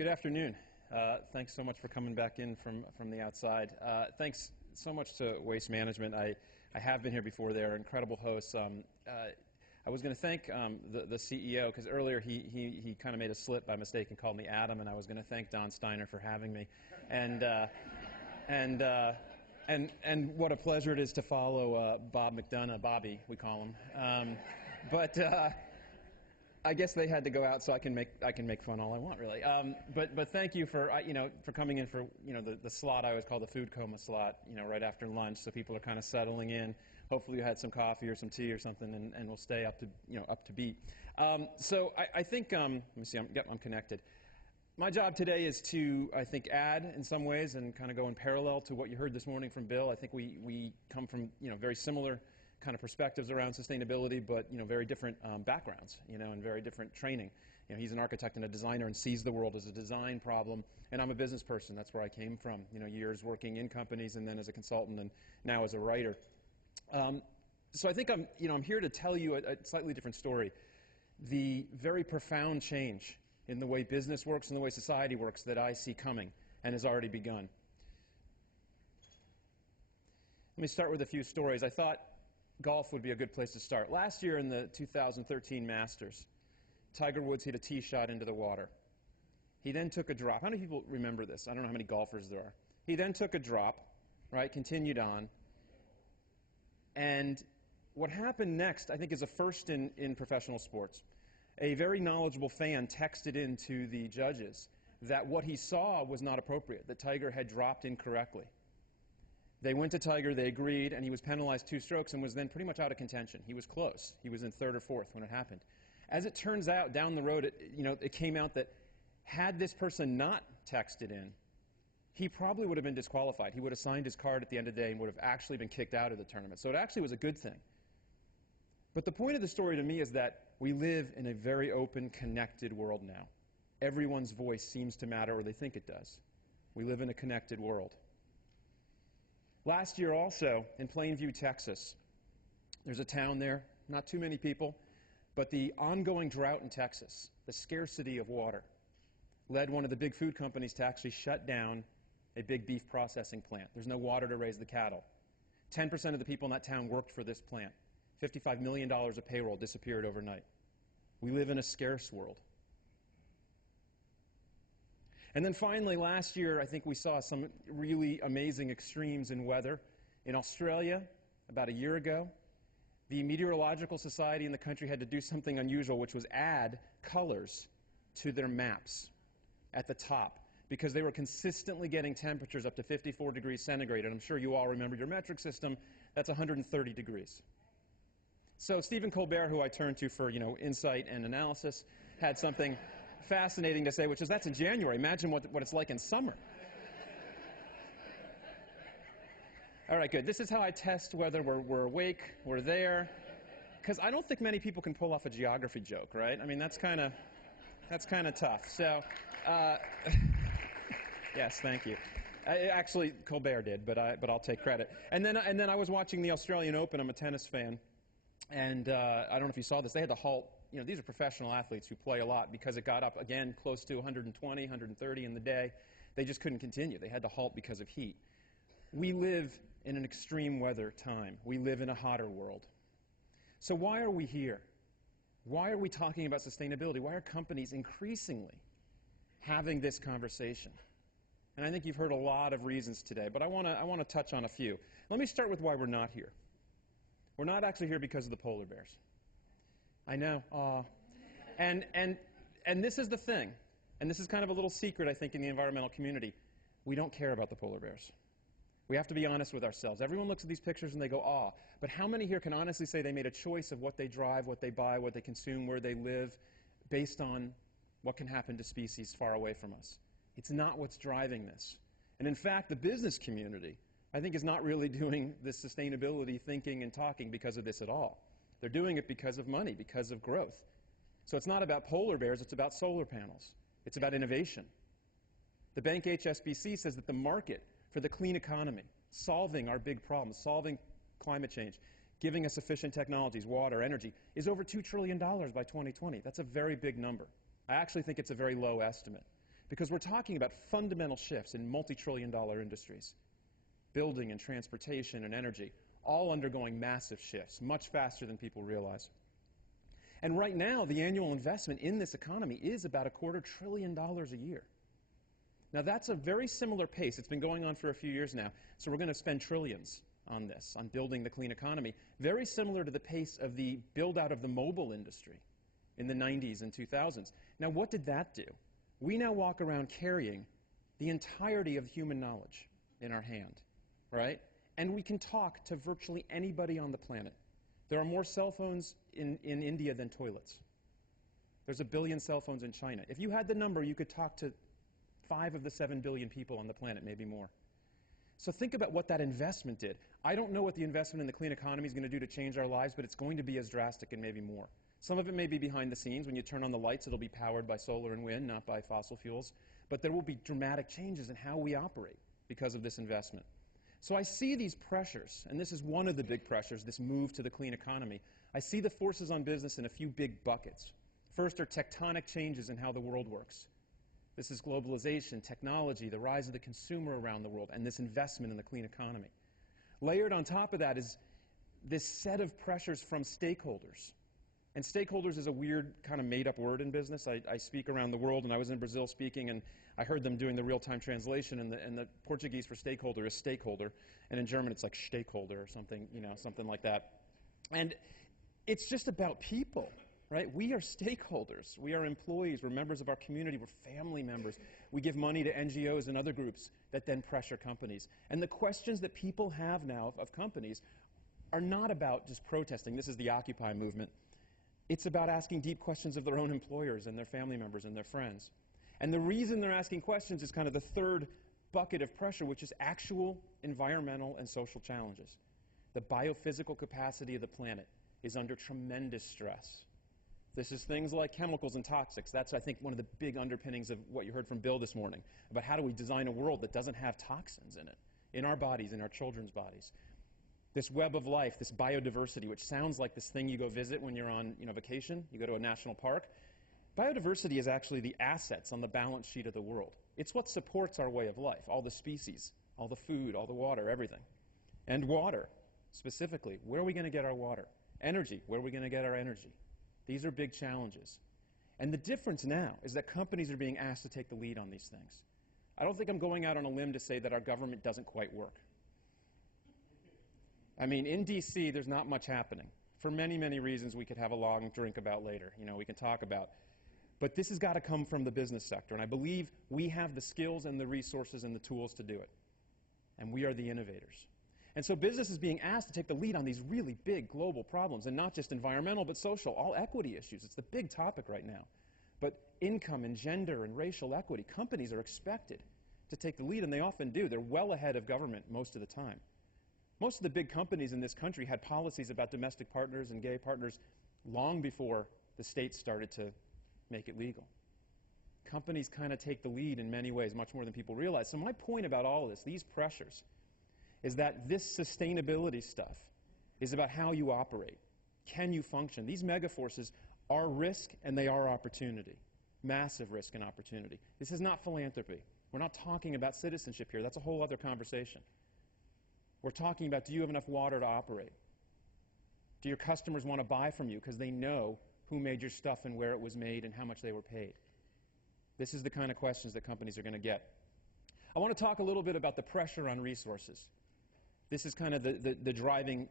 Good afternoon. Thanks so much for coming back in from the outside. Thanks so much to Waste Management. I have been here before. They're incredible hosts. I was going to thank the CEO, because earlier he kind of made a slip by mistake and called me Adam, and I was going to thank Don Steiner for having me. And what a pleasure it is to follow Bob McDonough, Bobby, we call him. But I guess they had to go out, so I can make fun all I want, really. But thank you for for coming in for the slot I always call the food coma slot, right after lunch, so people are kind of settling in. Hopefully you had some coffee or some tea or something, and we'll stay up to beat. So I think let me see, I'm connected. My job today is to, I think, add in some ways and kind of go in parallel to what you heard this morning from Bill. I think we come from very similar kind of perspectives around sustainability, but very different backgrounds, and very different training. He's an architect and a designer and sees the world as a design problem, and I'm a business person. That's where I came from. Years working in companies and then as a consultant and now as a writer. So I think I'm here to tell you a slightly different story. The very profound change in the way business works and the way society works that I see coming and has already begun. Let me start with a few stories. I thought golf would be a good place to start. Last year in the 2013 Masters, Tiger Woods hit a tee shot into the water. He then took a drop. How many people remember this? I don't know how many golfers there are. He then took a drop, right, continued on. And what happened next, I think, is a first in professional sports. A very knowledgeable fan texted in to the judges that what he saw was not appropriate, that Tiger had dropped incorrectly. They went to Tiger, they agreed, and he was penalized 2 strokes and was then pretty much out of contention. He was close. He was in 3rd or 4th when it happened. As it turns out, down the road, it came out that had this person not texted in, he probably would have been disqualified. He would have signed his card at the end of the day and would have actually been kicked out of the tournament. So it actually was a good thing. But the point of the story to me is that we live in a very open, connected world now. Everyone's voice seems to matter, or they think it does. We live in a connected world. Last year also, in Plainview, Texas, there's a town there, not too many people, but the ongoing drought in Texas, the scarcity of water, led one of the big food companies to actually shut down a big beef processing plant. There's no water to raise the cattle. 10% of the people in that town worked for this plant. $55 million of payroll disappeared overnight. We live in a scarce world. And then finally, last year, I think we saw some really amazing extremes in weather. In Australia, about a year ago, the Meteorological Society in the country had to do something unusual, which was add colors to their maps at the top, because they were consistently getting temperatures up to 54 degrees centigrade. And I'm sure you all remember your metric system. That's 130 degrees. So Stephen Colbert, who I turned to for insight and analysis, had something fascinating to say, which is that's in January. Imagine what it's like in summer. All right, good. This is how I test whether we're awake, we're there, because I don't think many people can pull off a geography joke, right? I mean, that's kind of tough. So, yes, thank you. Actually, Colbert did, but I'll take credit. And then I was watching the Australian Open. I'm a tennis fan, and I don't know if you saw this. They had to halt. These are professional athletes who play a lot because it got up, again, close to 120, 130 in the day. They just couldn't continue. They had to halt because of heat. We live in an extreme weather time. We live in a hotter world. So why are we here? Why are we talking about sustainability? Why are companies increasingly having this conversation? And I think you've heard a lot of reasons today, but I want to touch on a few. Let me start with why we're not here. We're not actually here because of the polar bears. I know. And this is the thing, and this is kind of a little secret, I think, in the environmental community. We don't care about the polar bears. We have to be honest with ourselves. Everyone looks at these pictures and they go, aw. But how many here can honestly say they made a choice of what they drive, what they buy, what they consume, where they live, based on what can happen to species far away from us? It's not what's driving this. And in fact, the business community, I think, is not really doing this sustainability thinking and talking because of this at all. They're doing it because of money, because of growth. So it's not about polar bears, it's about solar panels. It's about innovation. The bank HSBC says that the market for the clean economy, solving our big problems, solving climate change, giving us efficient technologies, water, energy, is over $2 trillion by 2020. That's a very big number. I actually think it's a very low estimate. Because we're talking about fundamental shifts in multi-trillion-dollar industries, building and transportation and energy, all undergoing massive shifts, much faster than people realize. And right now, the annual investment in this economy is about $250 billion a year. Now, that's a very similar pace. It's been going on for a few years now, so we're going to spend trillions on this, on building the clean economy, very similar to the pace of the build-out of the mobile industry in the 90s and 2000s. Now, what did that do? We now walk around carrying the entirety of human knowledge in our hand, right? And we can talk to virtually anybody on the planet. There are more cell phones in India than toilets. There's 1 billion cell phones in China. If you had the number, you could talk to 5 of the 7 billion people on the planet, maybe more. So think about what that investment did. I don't know what the investment in the clean economy is going to do to change our lives, but it's going to be as drastic and maybe more. Some of it may be behind the scenes. When you turn on the lights, it'll be powered by solar and wind, not by fossil fuels. But there will be dramatic changes in how we operate because of this investment. So I see these pressures, and this is one of the big pressures, this move to the clean economy. I see the forces on business in a few big buckets. First are tectonic changes in how the world works. This is globalization, technology, the rise of the consumer around the world, and this investment in the clean economy. Layered on top of that is this set of pressures from stakeholders. And stakeholders is a weird kind of made-up word in business. I speak around the world, and I was in Brazil speaking, and I heard them doing the real-time translation, and the Portuguese for stakeholder is stakeholder, and in German it's like stakeholder or something, you know, something like that. And it's just about people, right? We are stakeholders. We are employees. We're members of our community. We're family members. We give money to NGOs and other groups that then pressure companies. And the questions that people have now of companies are not about just protesting. This is the Occupy movement. It's about asking deep questions of their own employers and their family members and their friends. And the reason they're asking questions is kind of the third bucket of pressure, which is actual environmental and social challenges. The biophysical capacity of the planet is under tremendous stress. This is things like chemicals and toxics. That's, I think, one of the big underpinnings of what you heard from Bill this morning, about how do we design a world that doesn't have toxins in it, in our bodies, in our children's bodies. This web of life, this biodiversity, which sounds like this thing you go visit when you're on vacation, you go to a national park. Biodiversity is actually the assets on the balance sheet of the world. It's what supports our way of life, all the species, all the food, all the water, everything. And water, specifically, where are we going to get our water? Energy, where are we going to get our energy? These are big challenges. And the difference now is that companies are being asked to take the lead on these things. I don't think I'm going out on a limb to say that our government doesn't quite work. I mean, in D.C., there's not much happening. For many, many reasons we could have a long drink about later, we can talk about. But this has got to come from the business sector, and I believe we have the skills and the resources and the tools to do it. And we are the innovators. And so business is being asked to take the lead on these really big global problems, and not just environmental, but social, all equity issues. It's the big topic right now. But income and gender and racial equity, companies are expected to take the lead, and they often do. They're well ahead of government most of the time. Most of the big companies in this country had policies about domestic partners and gay partners long before the states started to make it legal. Companies kind of take the lead in many ways, much more than people realize. So my point about all of this, these pressures, is that this sustainability stuff is about how you operate. Can you function? These megaforces are risk and they are opportunity. Massive risk and opportunity. This is not philanthropy. We're not talking about citizenship here. That's a whole other conversation. We're talking about, do you have enough water to operate? Do your customers want to buy from you because they know who made your stuff and where it was made and how much they were paid? This is the kind of questions that companies are going to get. I want to talk a little bit about the pressure on resources. This is kind of the driving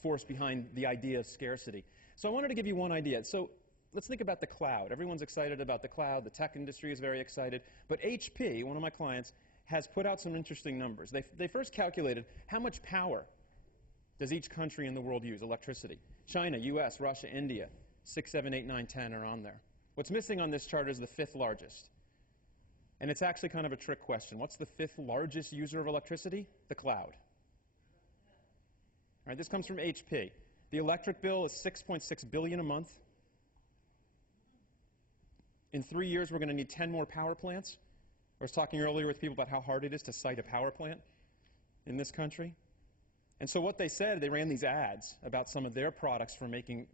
force behind the idea of scarcity. So I wanted to give you one idea. So let's think about the cloud. Everyone's excited about the cloud. The tech industry is very excited. But HP, one of my clients, has put out some interesting numbers. They first calculated how much power does each country in the world use, electricity. China, US, Russia, India, 6, 7, 8, 9, 10 are on there. What's missing on this chart is the 5th largest. And it's actually kind of a trick question. What's the 5th largest user of electricity? The cloud. All right, this comes from HP. The electric bill is $6.6 billion a month. In 3 years, we're going to need 10 more power plants. I was talking earlier with people about how hard it is to site a power plant in this country. And so what they said, they ran these ads about some of their products for making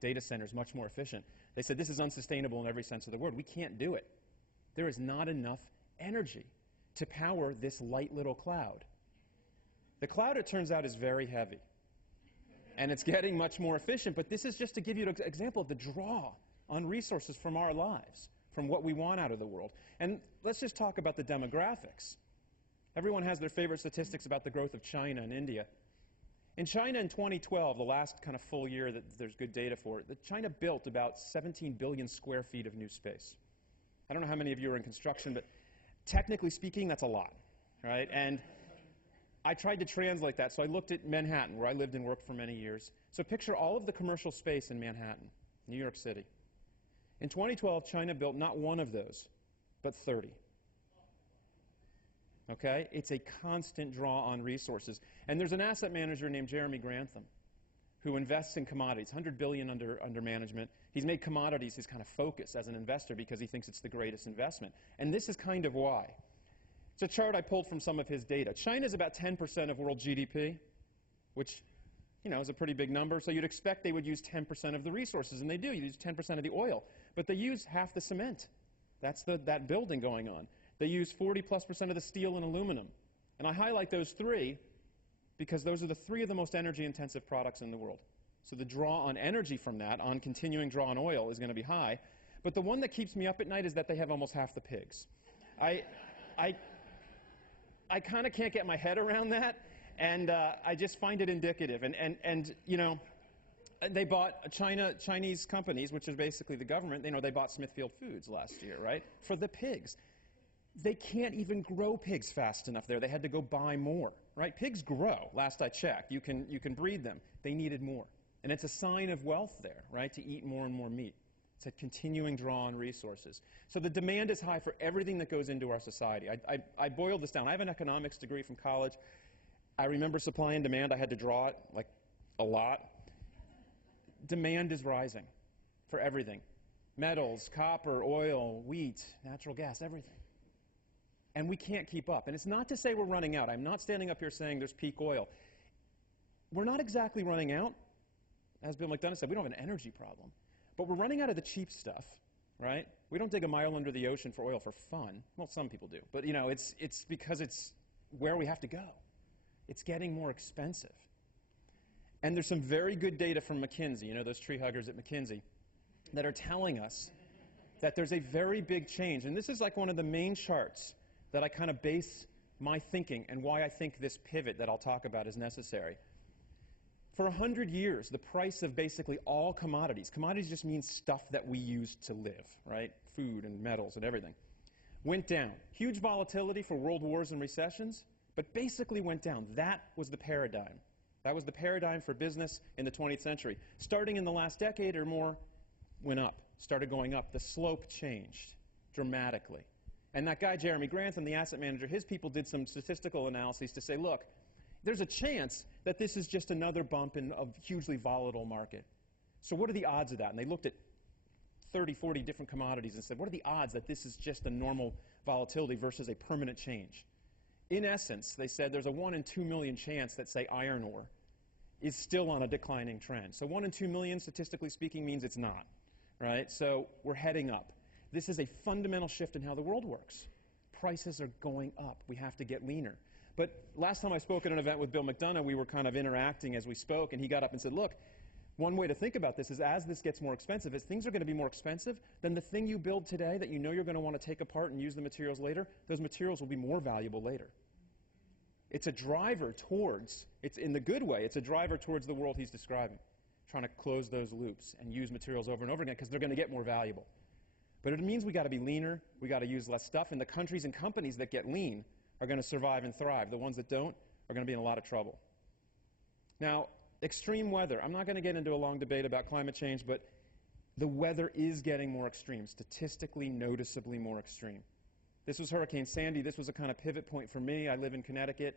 data centers much more efficient. They said, this is unsustainable in every sense of the word. We can't do it. There is not enough energy to power this light little cloud. The cloud, it turns out, is very heavy. And it's getting much more efficient, but this is just to give you an example of the draw on resources from our lives, from what we want out of the world. And let's just talk about the demographics. Everyone has their favorite statistics about the growth of China and India. In China in 2012, the last kind of full year that there's good data for, China built about 17 billion square feet of new space. I don't know how many of you are in construction, but technically speaking, that's a lot, right? And I tried to translate that, so I looked at Manhattan, where I lived and worked for many years. So picture all of the commercial space in Manhattan, New York City. In 2012, China built not one of those, but 30. Okay? It's a constant draw on resources. And there's an asset manager named Jeremy Grantham who invests in commodities, $100 billion under management. He's made commodities his kind of focus as an investor because he thinks it's the greatest investment. And this is kind of why. It's a chart I pulled from some of his data. China's about 10% of world GDP, which, you know, is a pretty big number. So you'd expect they would use 10% of the resources, and they do. You use 10% of the oil. But they use half the cement. That's that building going on. They use 40+% of the steel and aluminum. And I highlight those three because those are the three of the most energy-intensive products in the world. So the draw on energy from that, on continuing draw on oil, is going to be high. But the one that keeps me up at night is that they have almost half the pigs. I kind of can't get my head around that, and I just find it indicative. And you know, they bought Chinese companies, which is basically the government. You know, they bought Smithfield Foods last year, right, for the pigs. They can't even grow pigs fast enough there. They had to go buy more, right? Pigs grow, last I checked. You can breed them. They needed more. And it's a sign of wealth there, right, to eat more and more meat. It's a continuing draw on resources. So the demand is high for everything that goes into our society. I boiled this down. I have an economics degree from college. I remember supply and demand. I had to draw it, like, a lot. Demand is rising for everything. Metals, copper, oil, wheat, natural gas, everything. And we can't keep up. And it's not to say we're running out. I'm not standing up here saying there's peak oil. We're not exactly running out. As Bill McDonough said, we don't have an energy problem. But we're running out of the cheap stuff, right? We don't dig a mile under the ocean for oil for fun. Well, some people do. But, you know, it's because it's where we have to go. It's getting more expensive. And there's some very good data from McKinsey, you know, those tree huggers at McKinsey, that are telling us that there's a very big change. And this is like one of the main charts that I kind of base my thinking and why I think this pivot that I'll talk about is necessary. For 100 years, the price of basically all commodities just means stuff that we use to live, right? Food and metals and everything, went down. Huge volatility for world wars and recessions, but basically went down. That was the paradigm. That was the paradigm for business in the 20th century. Starting in the last decade or more, went up, started going up. The slope changed dramatically. And that guy, Jeremy Grantham, the asset manager, his people did some statistical analyses to say, look, there's a chance that this is just another bump in a hugely volatile market. So what are the odds of that? And they looked at 30, 40 different commodities and said, what are the odds that this is just a normal volatility versus a permanent change? In essence, they said there's a 1 in 2 million chance that, say, iron ore is still on a declining trend. So 1 in 2 million, statistically speaking, means it's not, right? So we're heading up. This is a fundamental shift in how the world works. Prices are going up. We have to get leaner. But last time I spoke at an event with Bill McDonough, we were kind of interacting as we spoke, and he got up and said, look, one way to think about this is as this gets more expensive, as things are going to be more expensive, then the thing you build today that you know you're going to want to take apart and use the materials later, those materials will be more valuable later. It's a driver towards, it's in the good way, it's a driver towards the world he's describing, trying to close those loops and use materials over and over again because they're going to get more valuable. But it means we got to be leaner, we got to use less stuff, and the countries and companies that get lean are going to survive and thrive. The ones that don't are going to be in a lot of trouble. Now, extreme weather. I'm not going to get into a long debate about climate change, but the weather is getting more extreme, statistically noticeably more extreme. This was Hurricane Sandy. This was a kind of pivot point for me. I live in Connecticut.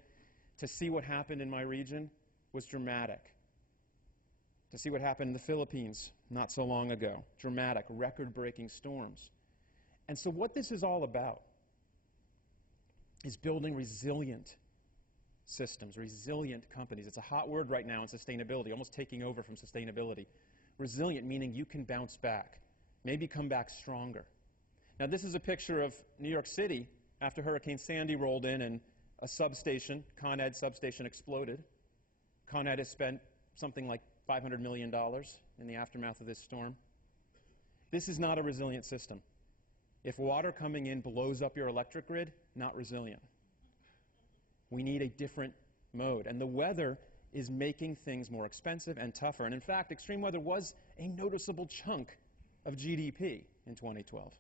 To see what happened in my region was dramatic. To see what happened in the Philippines not so long ago. Dramatic, record-breaking storms. And so what this is all about is building resilient systems, resilient companies. It's a hot word right now in sustainability, almost taking over from sustainability. Resilient meaning you can bounce back, maybe come back stronger. Now, this is a picture of New York City after Hurricane Sandy rolled in and a substation, Con Ed substation, exploded. Con Ed has spent something like $500 million in the aftermath of this storm. This is not a resilient system. If water coming in blows up your electric grid, not resilient. We need a different mode. And the weather is making things more expensive and tougher. And in fact, extreme weather was a noticeable chunk of GDP in 2012.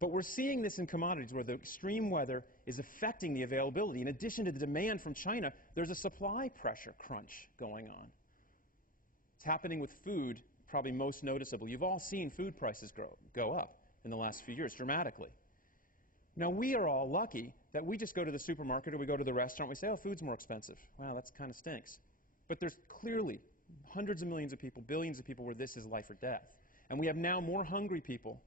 But we're seeing this in commodities where the extreme weather is affecting the availability. In addition to the demand from China, there's a supply pressure crunch going on. It's happening with food, probably most noticeable. You've all seen food prices go up in the last few years dramatically. Now, we are all lucky that we just go to the supermarket or we go to the restaurant, we say, oh, food's more expensive. Wow, that kind of stinks. But there's clearly hundreds of millions of people, billions of people where this is life or death. And we have now more hungry people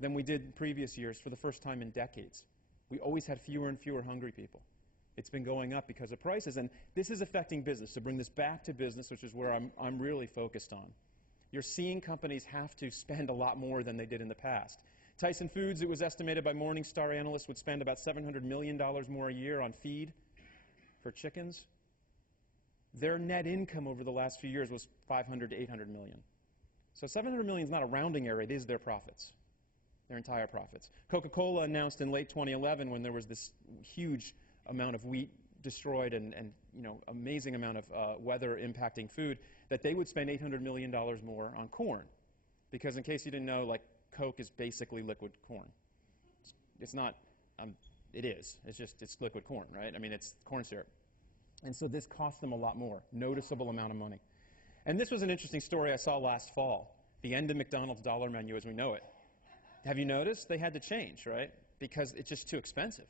than we did in previous years for the first time in decades. We always had fewer and fewer hungry people. It's been going up because of prices, and this is affecting business. To bring this back to business, which is where I'm really focused on. You're seeing companies have to spend a lot more than they did in the past. Tyson Foods, it was estimated by Morningstar analysts, would spend about $700 million more a year on feed for chickens. Their net income over the last few years was $500 to $800 million. So $700 million is not a rounding error. It is their profits, their entire profits. Coca-Cola announced in late 2011, when there was this huge amount of wheat destroyed and amazing amount of weather impacting food, that they would spend $800 million more on corn. Because in case you didn't know, like, Coke is basically liquid corn. It's not, it is. It's liquid corn, right? I mean, it's corn syrup. And so this cost them a lot more, noticeable amount of money. And this was an interesting story I saw last fall, the end of McDonald's dollar menu as we know it. Have you noticed? They had to change, right? Because it's just too expensive.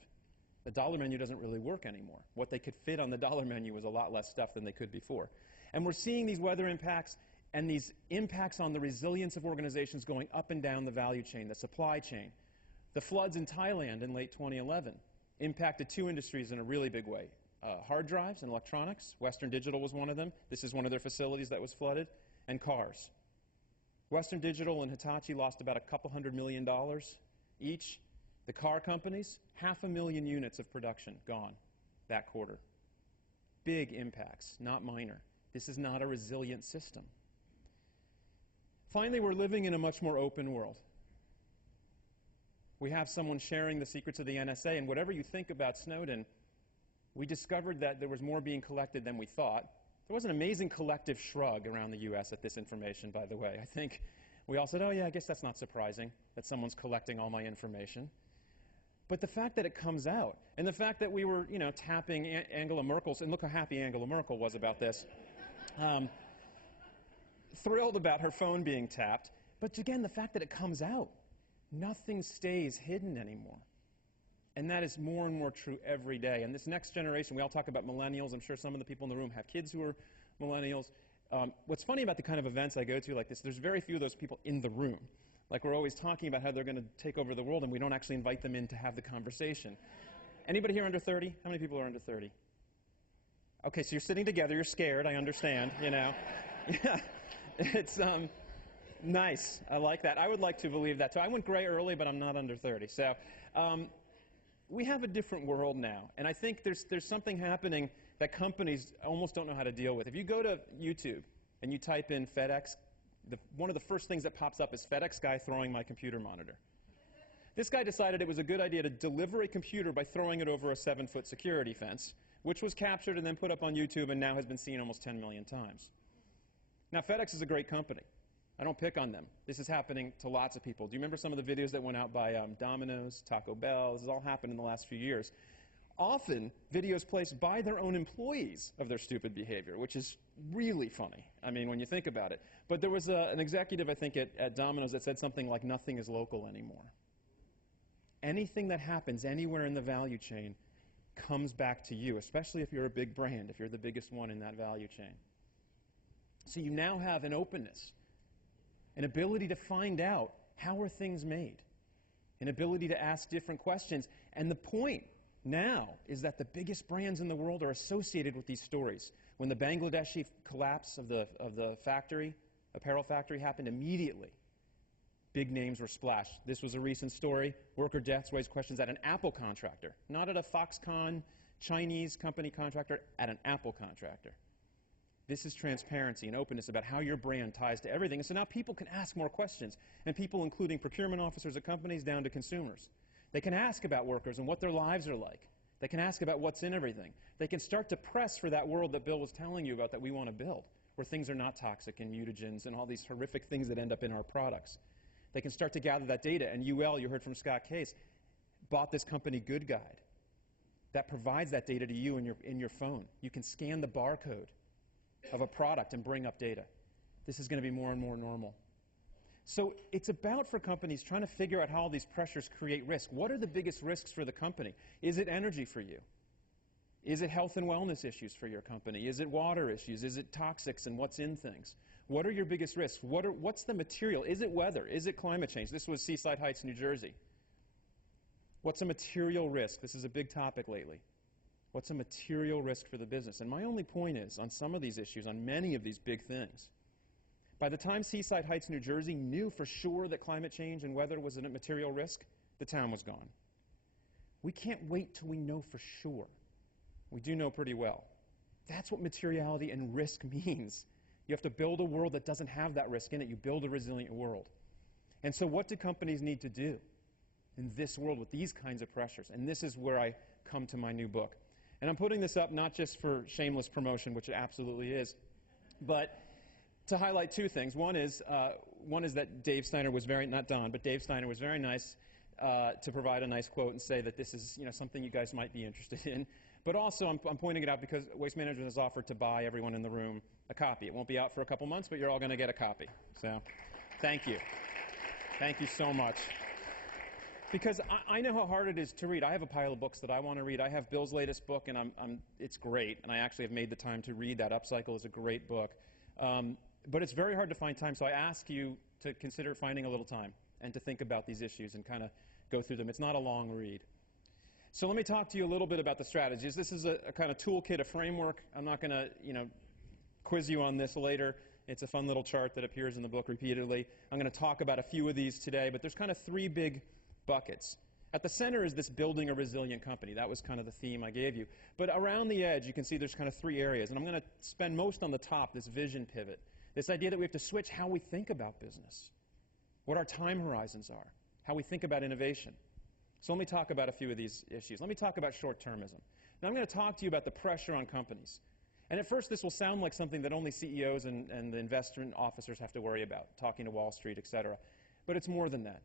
The dollar menu doesn't really work anymore. What they could fit on the dollar menu was a lot less stuff than they could before. And we're seeing these weather impacts and these impacts on the resilience of organizations going up and down the value chain, the supply chain. The floods in Thailand in late 2011 impacted two industries in a really big way. Hard drives and electronics. Western Digital was one of them. This is one of their facilities that was flooded. And cars. Western Digital and Hitachi lost about $200 million each. The car companies, 500,000 units of production gone that quarter. Big impacts, not minor. This is not a resilient system. Finally, we're living in a much more open world. We have someone sharing the secrets of the NSA, and whatever you think about Snowden, we discovered that there was more being collected than we thought. There was an amazing collective shrug around the U.S. at this information, by the way. I think we all said, oh yeah, I guess that's not surprising that someone's collecting all my information. But the fact that it comes out, and the fact that we were, tapping Angela Merkel's, and look how happy Angela Merkel was about this, thrilled about her phone being tapped. But again, the fact that it comes out, nothing stays hidden anymore. And that is more and more true every day. And this next generation, we all talk about millennials. I'm sure some of the people in the room have kids who are millennials. What's funny about the kind of events I go to like this, there's very few of those people in the room. Like, we're always talking about how they're going to take over the world, and we don't actually invite them in to have the conversation. Anybody here under 30? How many people are under 30? Okay, so you're sitting together. You're scared. I understand, Yeah, it's nice. I like that. I would like to believe that, too. I went gray early, but I'm not under 30. So we have a different world now, and I think there's something happening that companies almost don't know how to deal with. If you go to YouTube and you type in FedEx, one of the first things that pops up is FedEx guy throwing my computer monitor. This guy decided it was a good idea to deliver a computer by throwing it over a 7-foot security fence, which was captured and then put up on YouTube and now has been seen almost 10 million times. Now, FedEx is a great company. I don't pick on them. This is happening to lots of people. Do you remember some of the videos that went out by Domino's, Taco Bell? This has all happened in the last few years. Often, videos placed by their own employees of their stupid behavior, which is really funny, I mean, when you think about it. But there was an executive, I think, at Domino's that said something like, nothing is local anymore. Anything that happens anywhere in the value chain comes back to you, especially if you're a big brand, if you're the biggest one in that value chain. So you now have an openness, an ability to find out how are things made, an ability to ask different questions. And the point now is that the biggest brands in the world are associated with these stories. When the Bangladeshi collapse of the factory, apparel factory, happened immediately, Big names were splashed. This was a recent story. Worker deaths raised questions at an Apple contractor, not at a Foxconn Chinese company contractor, at an Apple contractor. This is transparency and openness about how your brand ties to everything. And so now people can ask more questions, and people including procurement officers at companies down to consumers. They can ask about workers and what their lives are like. They can ask about what's in everything. They can start to press for that world that Bill was telling you about that we want to build, where things are not toxic and mutagens and all these horrific things that end up in our products. They can start to gather that data. And UL, you heard from Scott Case, bought this company Good Guide that provides that data to you in your phone. You can scan the barcode of a product and bring up data. This is going to be more and more normal. So it's about, for companies, trying to figure out how all these pressures create risk. What are the biggest risks for the company? Is it energy for you? Is it health and wellness issues for your company? Is it water issues? Is it toxics and what's in things? What are your biggest risks? What's the material? Is it weather? Is it climate change? This was Seaside Heights, New Jersey. What's a material risk? This is a big topic lately. What's a material risk for the business? And my only point is, on some of these issues, on many of these big things, by the time Seaside Heights, New Jersey knew for sure that climate change and weather was a material risk, the town was gone. We can't wait till we know for sure. We do know pretty well. That's what materiality and risk means. You have to build a world that doesn't have that risk in it. You build a resilient world. And so what do companies need to do in this world with these kinds of pressures? And this is where I come to my new book. And I'm putting this up not just for shameless promotion, which it absolutely is, but to highlight two things. One is that Dave Steiner was not Don, but Dave Steiner was very nice to provide a nice quote and say that this is something you guys might be interested in. But also, I'm pointing it out because Waste Management has offered to buy everyone in the room a copy. It won't be out for a couple months, but you're all going to get a copy. So, thank you. Thank you so much. Because I know how hard it is to read. I have a pile of books that I want to read. I have Bill's latest book, and it's great. And I actually have made the time to read that. Upcycle is a great book. But it's very hard to find time, so I ask you to consider finding a little time and to think about these issues and kind of go through them. It's not a long read. So let me talk to you a little bit about the strategies. This is a kind of toolkit, a framework. I'm not going to, quiz you on this later. It's a fun little chart that appears in the book repeatedly. I'm going to talk about a few of these today, but there's kind of three big buckets. At the center is this building a resilient company. That was kind of the theme I gave you. But around the edge, you can see there's kind of three areas, and I'm going to spend most on the top, this vision pivot, this idea that we have to switch how we think about business, what our time horizons are, how we think about innovation. So let me talk about a few of these issues. Let me talk about short-termism. Now I'm going to talk to you about the pressure on companies. And at first this will sound like something that only CEOs and the investment officers have to worry about, talking to Wall Street, et cetera. But it's more than that.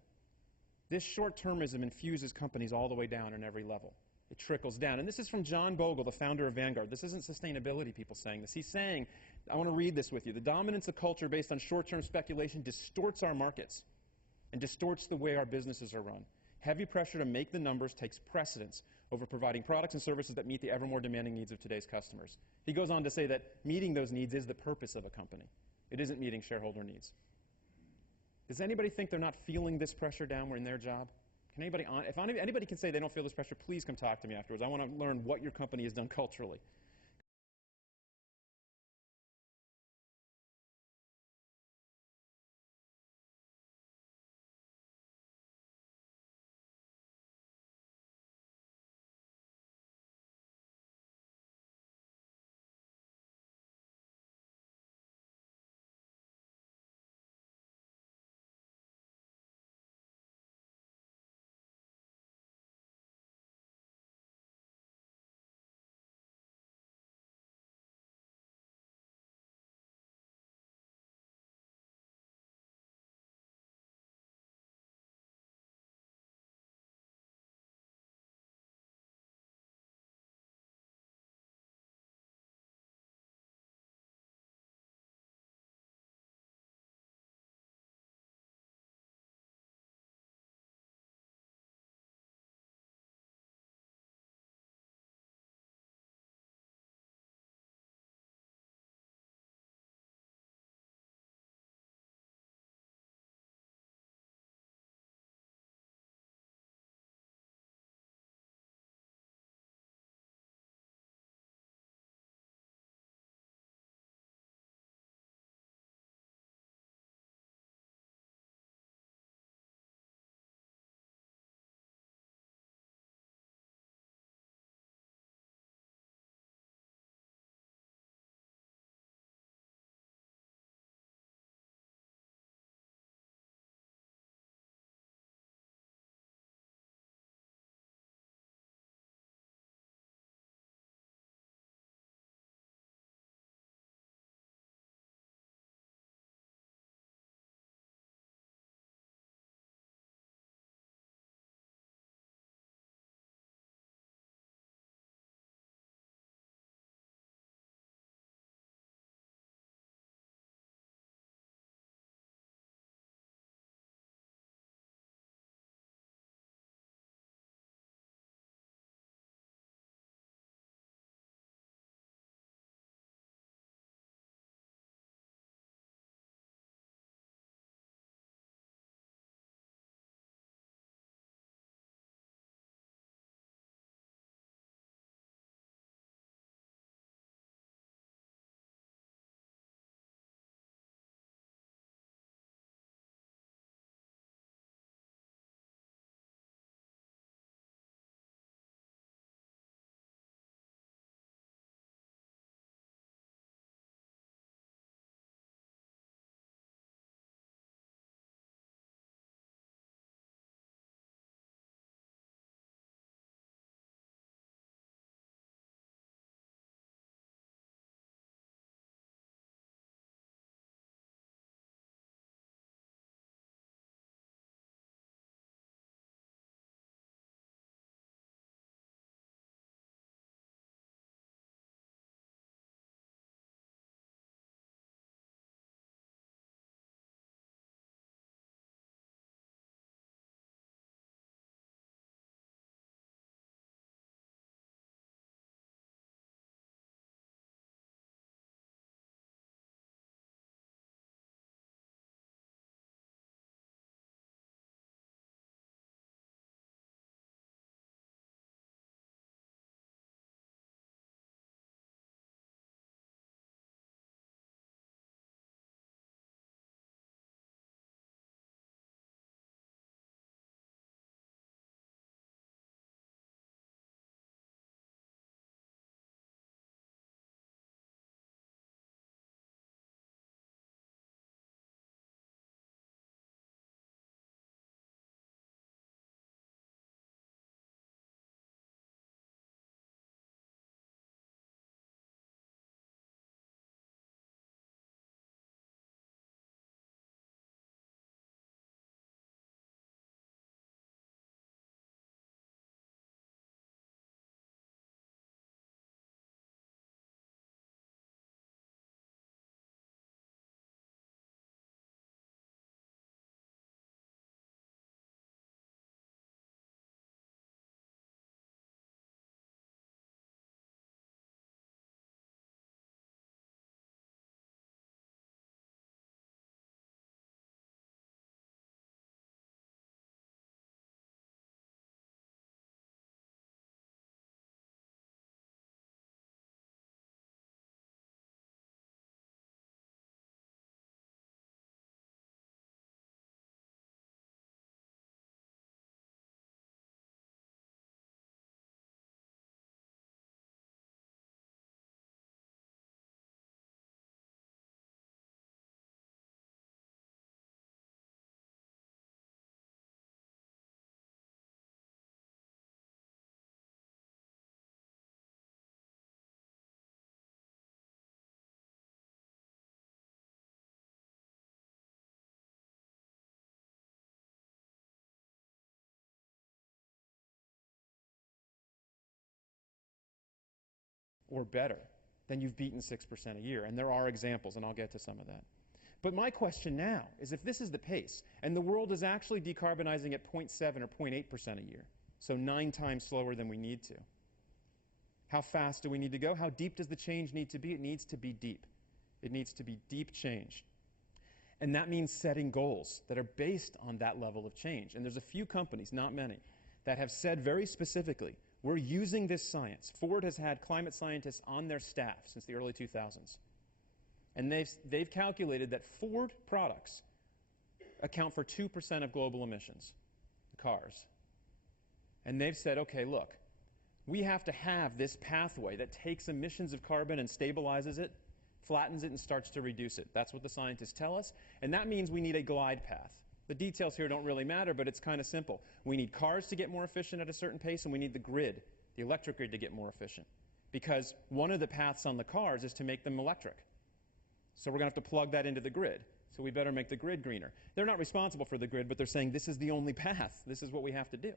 This short-termism infuses companies all the way down in every level. It trickles down. And this is from John Bogle, the founder of Vanguard. This isn't sustainability people saying this. He's saying, I want to read this with you. The dominance of culture based on short-term speculation distorts our markets and distorts the way our businesses are run. Heavy pressure to make the numbers takes precedence over providing products and services that meet the ever more demanding needs of today's customers. He goes on to say that meeting those needs is the purpose of a company. It isn't meeting shareholder needs. Does anybody think they're not feeling this pressure down in their job? Can anybody, if anybody can say they don't feel this pressure, please come talk to me afterwards. I want to learn what your company has done culturally. or better, then you've beaten 6% a year. And there are examples, and I'll get to some of that. But my question now is, if this is the pace, and the world is actually decarbonizing at 0.7 or 0.8% a year, so 9 times slower than we need to, how fast do we need to go? How deep does the change need to be? It needs to be deep. It needs to be deep change. And that means setting goals that are based on that level of change. And there's a few companies, not many, that have said very specifically, we're using this science. Ford has had climate scientists on their staff since the early 2000s. And they've calculated that Ford products account for 2% of global emissions, cars. And they've said, okay, look, we have to have this pathway that takes emissions of carbon and stabilizes it, flattens it, and starts to reduce it. That's what the scientists tell us. And that means we need a glide path. The details here don't really matter, but it's kind of simple. We need cars to get more efficient at a certain pace, and we need the grid, the electric grid, to get more efficient. Because one of the paths on the cars is to make them electric. So we're going to have to plug that into the grid. So we better make the grid greener. They're not responsible for the grid, but they're saying this is the only path. This is what we have to do.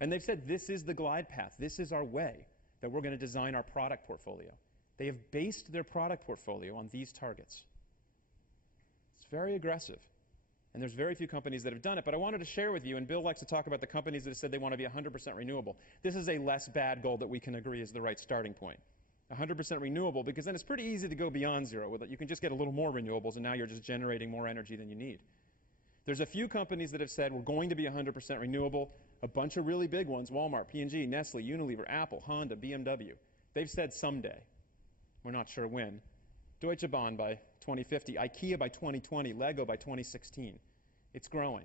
And they've said this is the glide path. This is our way that we're going to design our product portfolio. They have based their product portfolio on these targets. It's very aggressive. And there's very few companies that have done it. But I wanted to share with you, and Bill likes to talk about the companies that have said they want to be 100% renewable. This is a less bad goal that we can agree is the right starting point. 100% renewable, because then it's pretty easy to go beyond zero with it. You can just get a little more renewables, and now you're just generating more energy than you need. There's a few companies that have said we're going to be 100% renewable. A bunch of really big ones, Walmart, P&G, Nestle, Unilever, Apple, Honda, BMW. They've said someday. We're not sure when. Deutsche Bahn by 2050, IKEA by 2020, Lego by 2016. It's growing.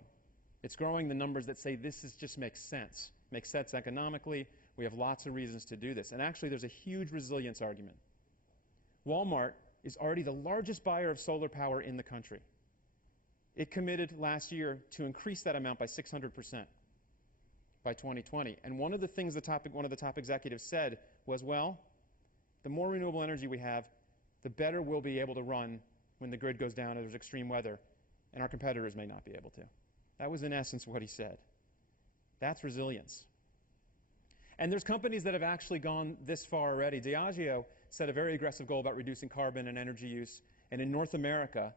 It's growing the numbers that say just makes sense. Makes sense economically. We have lots of reasons to do this. And actually, there's a huge resilience argument. Walmart is already the largest buyer of solar power in the country. It committed last year to increase that amount by 600% by 2020. And one of the things one of the top executives said was, well, the more renewable energy we have, the better we'll be able to run when the grid goes down and there's extreme weather, and our competitors may not be able to. That was in essence what he said. That's resilience. And there's companies that have actually gone this far already. Diageo set a very aggressive goal about reducing carbon and energy use, and in North America,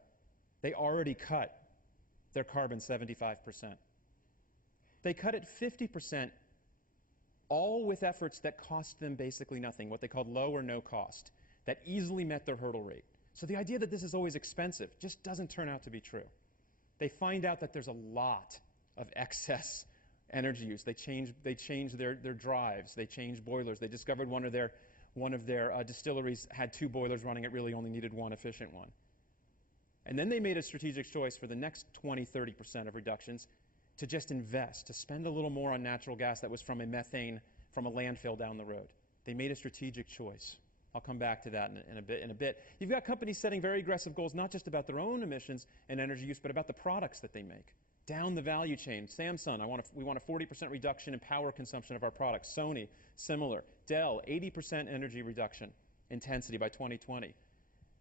they already cut their carbon 75%. They cut it 50%, all with efforts that cost them basically nothing, what they called low or no cost, that easily met their hurdle rate. So the idea that this is always expensive just doesn't turn out to be true. They find out that there's a lot of excess energy use. They change their drives. They change boilers. They discovered one of their distilleries had 2 boilers running. It really only needed 1 efficient one. And then they made a strategic choice for the next 20-30% of reductions to just invest, to spend a little more on natural gas that was from a methane from a landfill down the road. They made a strategic choice. I'll come back to that in a bit. You've got companies setting very aggressive goals, not just about their own emissions and energy use, but about the products that they make. Down the value chain. Samsung, we want a 40% reduction in power consumption of our products. Sony, similar. Dell, 80% energy reduction intensity by 2020.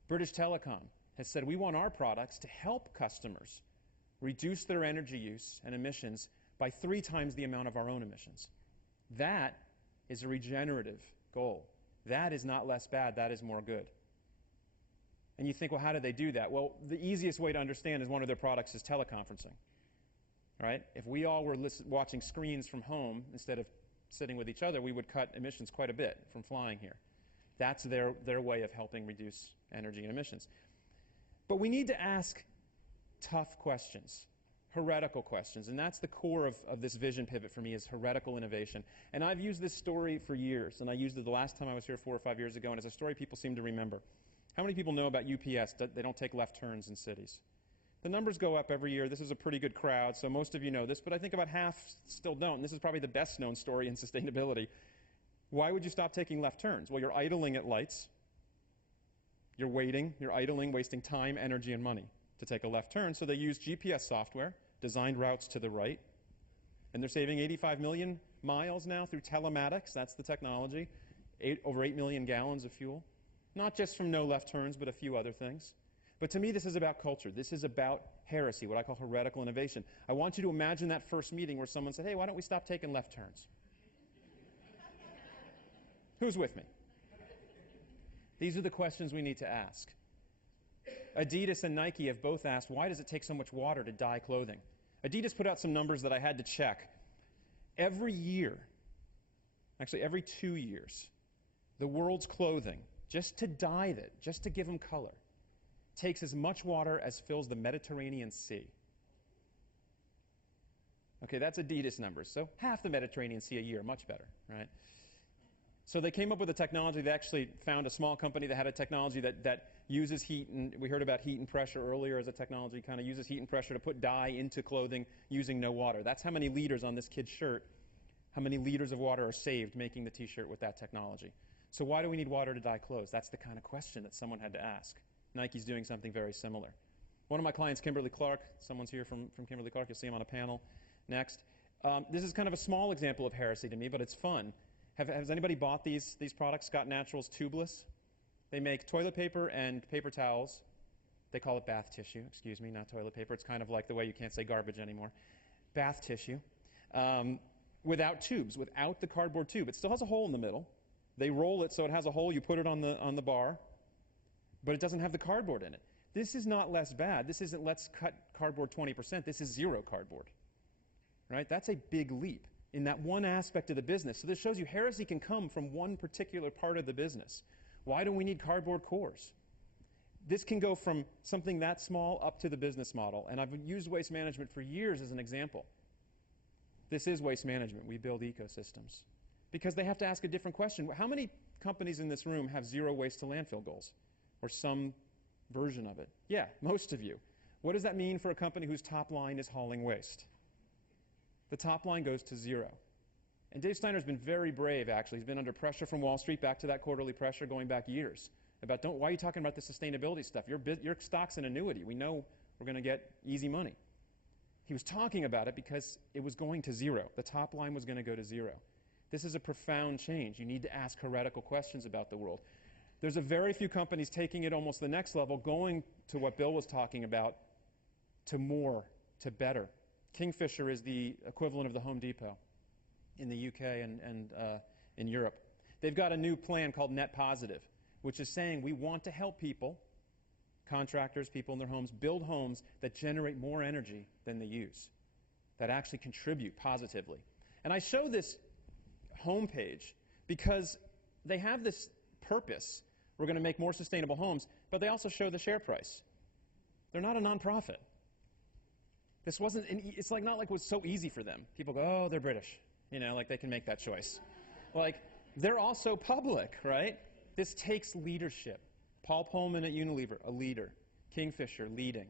British Telecom has said we want our products to help customers reduce their energy use and emissions by 3 times the amount of our own emissions. That is a regenerative goal. That is not less bad, that is more good. And you think, well, how do they do that? Well, the easiest way to understand is one of their products is teleconferencing. Right? If we all were watching screens from home instead of sitting with each other, we would cut emissions quite a bit from flying here. That's their way of helping reduce energy and emissions. But we need to ask tough questions, heretical questions, and that's the core of this vision pivot for me, is heretical innovation. And I've used this story for years, and I used it the last time I was here 4 or 5 years ago, and it's a story people seem to remember. How many people know about UPS? They don't take left turns in cities. The numbers go up every year. This is a pretty good crowd, so most of you know this, but I think about half still don't. And this is probably the best known story in sustainability. Why would you stop taking left turns? Well, you're idling at lights. You're waiting, you're idling, wasting time, energy, and money to take a left turn. So they use GPS software, designed routes to the right, and they're saving 85 million miles now through telematics. That's the technology. Over 8 million gallons of fuel. Not just from no left turns, but a few other things. But to me, this is about culture. This is about heresy, what I call heretical innovation. I want you to imagine that first meeting where someone said, hey, why don't we stop taking left turns? Who's with me? These are the questions we need to ask. Adidas and Nike have both asked, why does it take so much water to dye clothing? Adidas put out some numbers that I had to check. Every year, actually every 2 years, the world's clothing, just to dye it, just to give them color, takes as much water as fills the Mediterranean Sea. Okay, that's Adidas numbers. So half the Mediterranean Sea a year, much better, right? So they came up with a technology. They actually found a small company that had a technology that uses heat, and we heard about heat and pressure earlier as a technology, kind of uses heat and pressure to put dye into clothing using no water. That's how many liters on this kid's shirt, how many liters of water are saved making the t-shirt with that technology. So why do we need water to dye clothes? That's the kind of question that someone had to ask. Nike's doing something very similar. One of my clients, Kimberly Clark, someone's here from Kimberly Clark, you'll see him on a panel next. This is kind of a small example of heresy to me, but it's fun. Has anybody bought these products, Scott Naturals Tubeless? They make toilet paper and paper towels. They call it bath tissue, excuse me, not toilet paper. It's kind of like the way you can't say garbage anymore. Bath tissue. Without tubes, without the cardboard tube. It still has a hole in the middle. They roll it so it has a hole. You put it on the bar, but it doesn't have the cardboard in it. This is not less bad. This isn't let's cut cardboard 20%. This is zero cardboard. Right? That's a big leap in that one aspect of the business. So this shows you heresy can come from one particular part of the business. Why do we need cardboard cores? This can go from something that small up to the business model. And I've used waste management for years as an example. This is waste management. We build ecosystems. Because they have to ask a different question. How many companies in this room have zero waste to landfill goals? Or some version of it? Yeah, most of you. What does that mean for a company whose top line is hauling waste? The top line goes to zero. And Dave Steiner's been very brave, actually. He's been under pressure from Wall Street, back to that quarterly pressure going back years. About, why are you talking about the sustainability stuff? Your stock's an annuity. We know we're going to get easy money. He was talking about it because it was going to zero. The top line was going to go to zero. This is a profound change. You need to ask heretical questions about the world. There's a very few companies taking it almost the next level, going to what Bill was talking about, to more, to better. Kingfisher is the equivalent of the Home Depot in the UK and in Europe. They've got a new plan called Net Positive, which is saying we want to help people, contractors, people in their homes, build homes that generate more energy than they use, that actually contribute positively. And I show this homepage because they have this purpose. We're going to make more sustainable homes, but they also show the share price. They're not a nonprofit. This wasn't, it's like not like it was so easy for them. People go, oh, they're British. You know, like they can make that choice. Like, they're also public, right? This takes leadership. Paul Pullman at Unilever, a leader. Kingfisher, leading.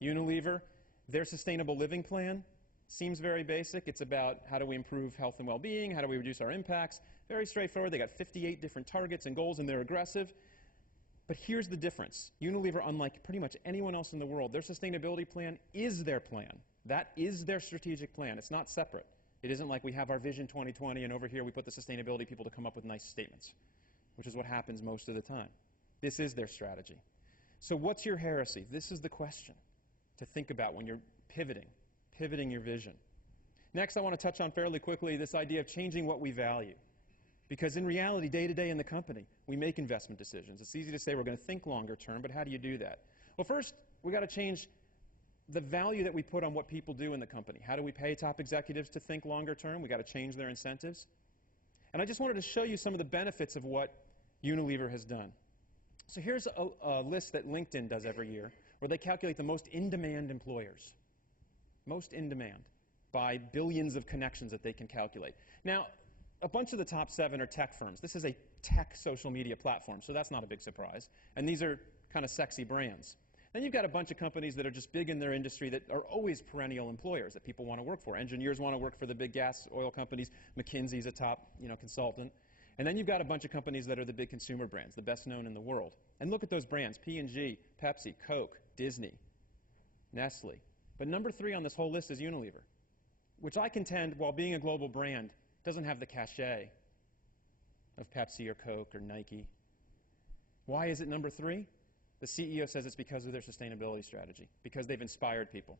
Unilever, their sustainable living plan seems very basic. It's about how do we improve health and well-being, how do we reduce our impacts. Very straightforward. They got 58 different targets and goals, and they're aggressive. But here's the difference. Unilever, unlike pretty much anyone else in the world, their sustainability plan is their plan. That is their strategic plan. It's not separate. It isn't like we have our Vision 2020 and over here we put the sustainability people to come up with nice statements, which is what happens most of the time. This is their strategy. So what's your heresy? This is the question to think about when you're pivoting your vision. Next, I want to touch on fairly quickly this idea of changing what we value. Because in reality, day to day in the company, we make investment decisions. It's easy to say we're going to think longer term, but how do you do that? Well, first, we've got to change the value that we put on what people do in the company. How do we pay top executives to think longer term? We've got to change their incentives. And I just wanted to show you some of the benefits of what Unilever has done. So here's a list that LinkedIn does every year where they calculate the most in-demand employers. Most in demand by billions of connections that they can calculate. Now, a bunch of the top 7 are tech firms. This is a tech social media platform, so that's not a big surprise. And these are kind of sexy brands. Then you've got a bunch of companies that are just big in their industry that are always perennial employers that people want to work for. Engineers want to work for the big gas oil companies. McKinsey's a top consultant. And then you've got a bunch of companies that are the big consumer brands, the best known in the world. And look at those brands, P&G, Pepsi, Coke, Disney, Nestle. But number 3 on this whole list is Unilever, which I contend, while being a global brand, doesn't have the cachet of Pepsi or Coke or Nike. Why is it number 3? The CEO says it's because of their sustainability strategy, because they've inspired people.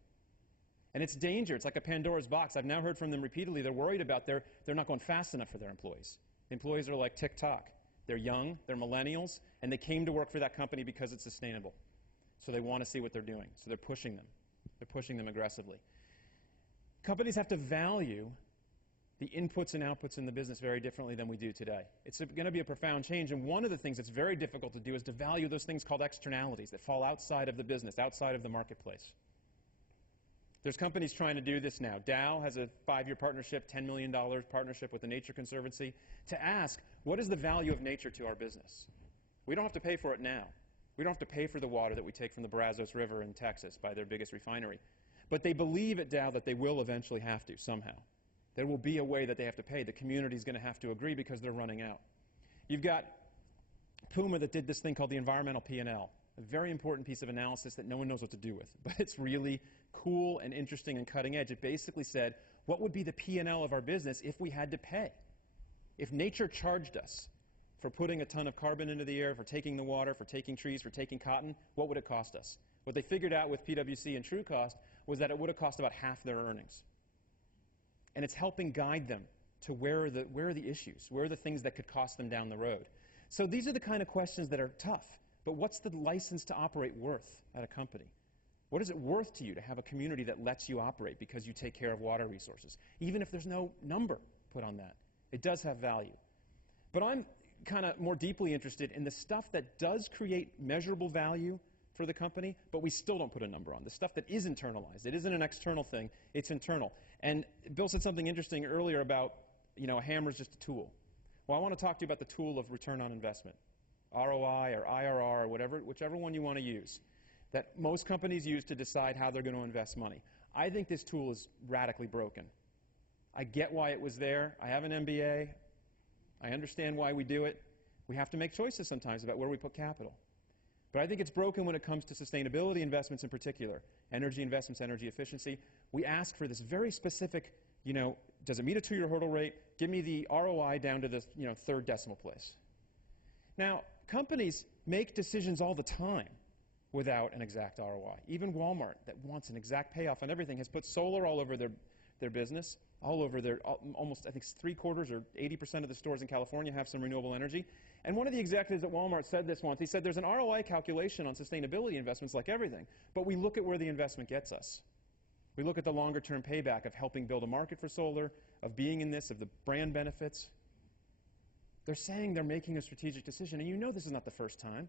And it's danger. It's like a Pandora's box. I've now heard from them repeatedly. They're worried about they're not going fast enough for their employees. The employees are like TikTok. They're young, they're millennials, and they came to work for that company because it's sustainable. So they want to see what they're doing. So they're pushing them. They're pushing them aggressively. Companies have to value the inputs and outputs in the business very differently than we do today. It's going to be a profound change, and one of the things that's very difficult to do is to value those things called externalities that fall outside of the business, outside of the marketplace. There's companies trying to do this now. Dow has a 5-year partnership, $10 million partnership with the Nature Conservancy to ask, what is the value of nature to our business? We don't have to pay for it now. We don't have to pay for the water that we take from the Brazos River in Texas by their biggest refinery. But they believe at Dow that they will eventually have to, somehow. There will be a way that they have to pay. The community is going to have to agree because they're running out. You've got Puma that did this thing called the environmental P&L, a very important piece of analysis that no one knows what to do with. But it's really cool and interesting and cutting edge. It basically said, what would be the P&L of our business if we had to pay? If nature charged us for putting a ton of carbon into the air, for taking the water, for taking trees, for taking cotton, what would it cost us? What they figured out with PwC and TrueCost was that it would have cost about half their earnings. And it's helping guide them to where are the issues, where are the things that could cost them down the road. So these are the kind of questions that are tough. But what's the license to operate worth at a company? What is it worth to you to have a community that lets you operate because you take care of water resources? Even if there's no number put on that, it does have value. But I'm kind of more deeply interested in the stuff that does create measurable value for the company, but we still don't put a number on. The stuff that is internalized. It isn't an external thing, it's internal. And Bill said something interesting earlier about, a hammer is just a tool. Well, I want to talk to you about the tool of return on investment, ROI or IRR or whichever one you want to use, that most companies use to decide how they're going to invest money. I think this tool is radically broken. I get why it was there. I have an MBA. I understand why we do it. We have to make choices sometimes about where we put capital. But I think it's broken when it comes to sustainability investments in particular, energy investments, energy efficiency. We ask for this very specific, does it meet a 2-year hurdle rate? Give me the ROI down to the, third decimal place. Now, companies make decisions all the time without an exact ROI. Even Walmart, that wants an exact payoff on everything, has put solar all over their business, all over their, almost, I think, 3/4 or 80% of the stores in California have some renewable energy. And one of the executives at Walmart said this once. He said, there's an ROI calculation on sustainability investments like everything, but we look at where the investment gets us. We look at the longer-term payback of helping build a market for solar, of being in this, of the brand benefits. They're saying they're making a strategic decision, and this is not the first time.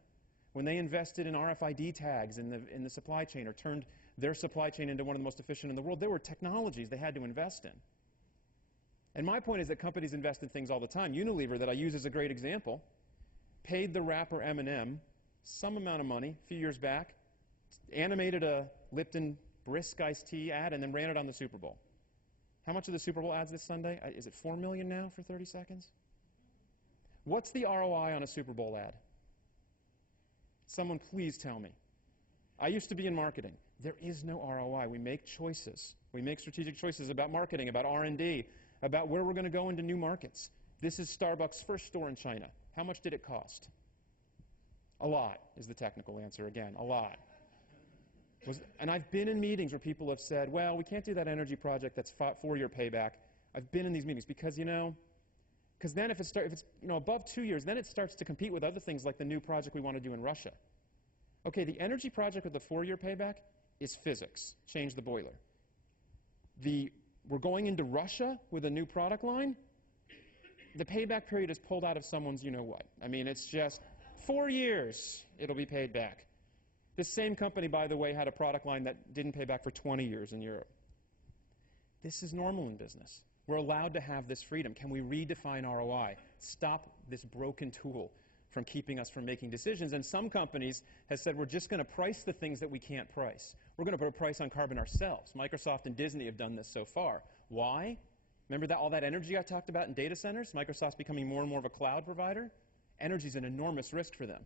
When they invested in RFID tags in the supply chain or turned their supply chain into one of the most efficient in the world, there were technologies they had to invest in. And my point is that companies invest in things all the time. Unilever, that I use as a great example, paid the rapper M&M some amount of money a few years back, animated a Lipton Brisk iced tea ad, and then ran it on the Super Bowl. How much are the Super Bowl ads this Sunday? Is it $4 million now for 30 seconds? What's the ROI on a Super Bowl ad? Someone please tell me. I used to be in marketing. There is no ROI. We make choices. We make strategic choices about marketing, about R&D, about where we're going to go into new markets. This is Starbucks' first store in China. How much did it cost? A lot is the technical answer again, a lot. And I've been in meetings where people have said, well, we can't do that energy project that's 4-year payback. I've been in these meetings because, because then if it's above 2 years, then it starts to compete with other things like the new project we want to do in Russia. Okay, the energy project with the 4-year payback is physics. Change the boiler. We're going into Russia with a new product line. The payback period is pulled out of someone's you-know-what. I mean, it's just 4 years it'll be paid back. This same company, by the way, had a product line that didn't pay back for 20 years in Europe. This is normal in business. We're allowed to have this freedom. Can we redefine ROI? Stop this broken tool from keeping us from making decisions. And some companies have said, we're just going to price the things that we can't price. We're going to put a price on carbon ourselves. Microsoft and Disney have done this so far. Why? Remember all that energy I talked about in data centers? Microsoft's becoming more and more of a cloud provider. Energy is an enormous risk for them.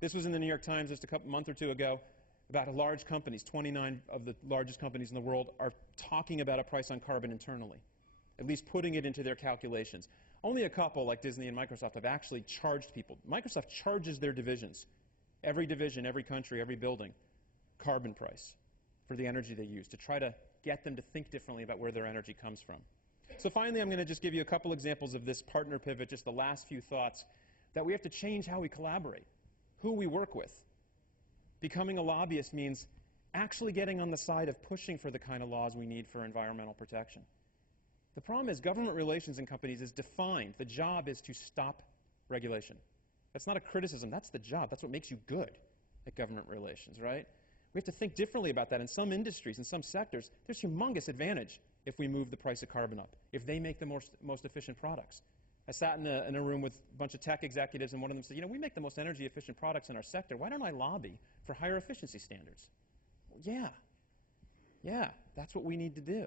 This was in the New York Times just a month or two ago about large companies. 29 of the largest companies in the world are talking about a price on carbon internally, at least putting it into their calculations. Only a couple, like Disney and Microsoft, have actually charged people. Microsoft charges their divisions, every division, every country, every building, carbon price for the energy they use to try to get them to think differently about where their energy comes from. So finally, I'm going to just give you a couple examples of this partner pivot, just the last few thoughts. that we have to change how we collaborate, who we work with. Becoming a lobbyist means actually getting on the side of pushing for the kind of laws we need for environmental protection. The problem is government relations in companies is defined. The job is to stop regulation. That's not a criticism. That's the job. That's what makes you good at government relations, right? We have to think differently about that. In some industries, in some sectors, there's humongous advantage if we move the price of carbon up, if they make the most efficient products. I sat in a room with a bunch of tech executives, and one of them said, you know, we make the most energy efficient products in our sector. Why don't I lobby for higher efficiency standards? Well, yeah, that's what we need to do.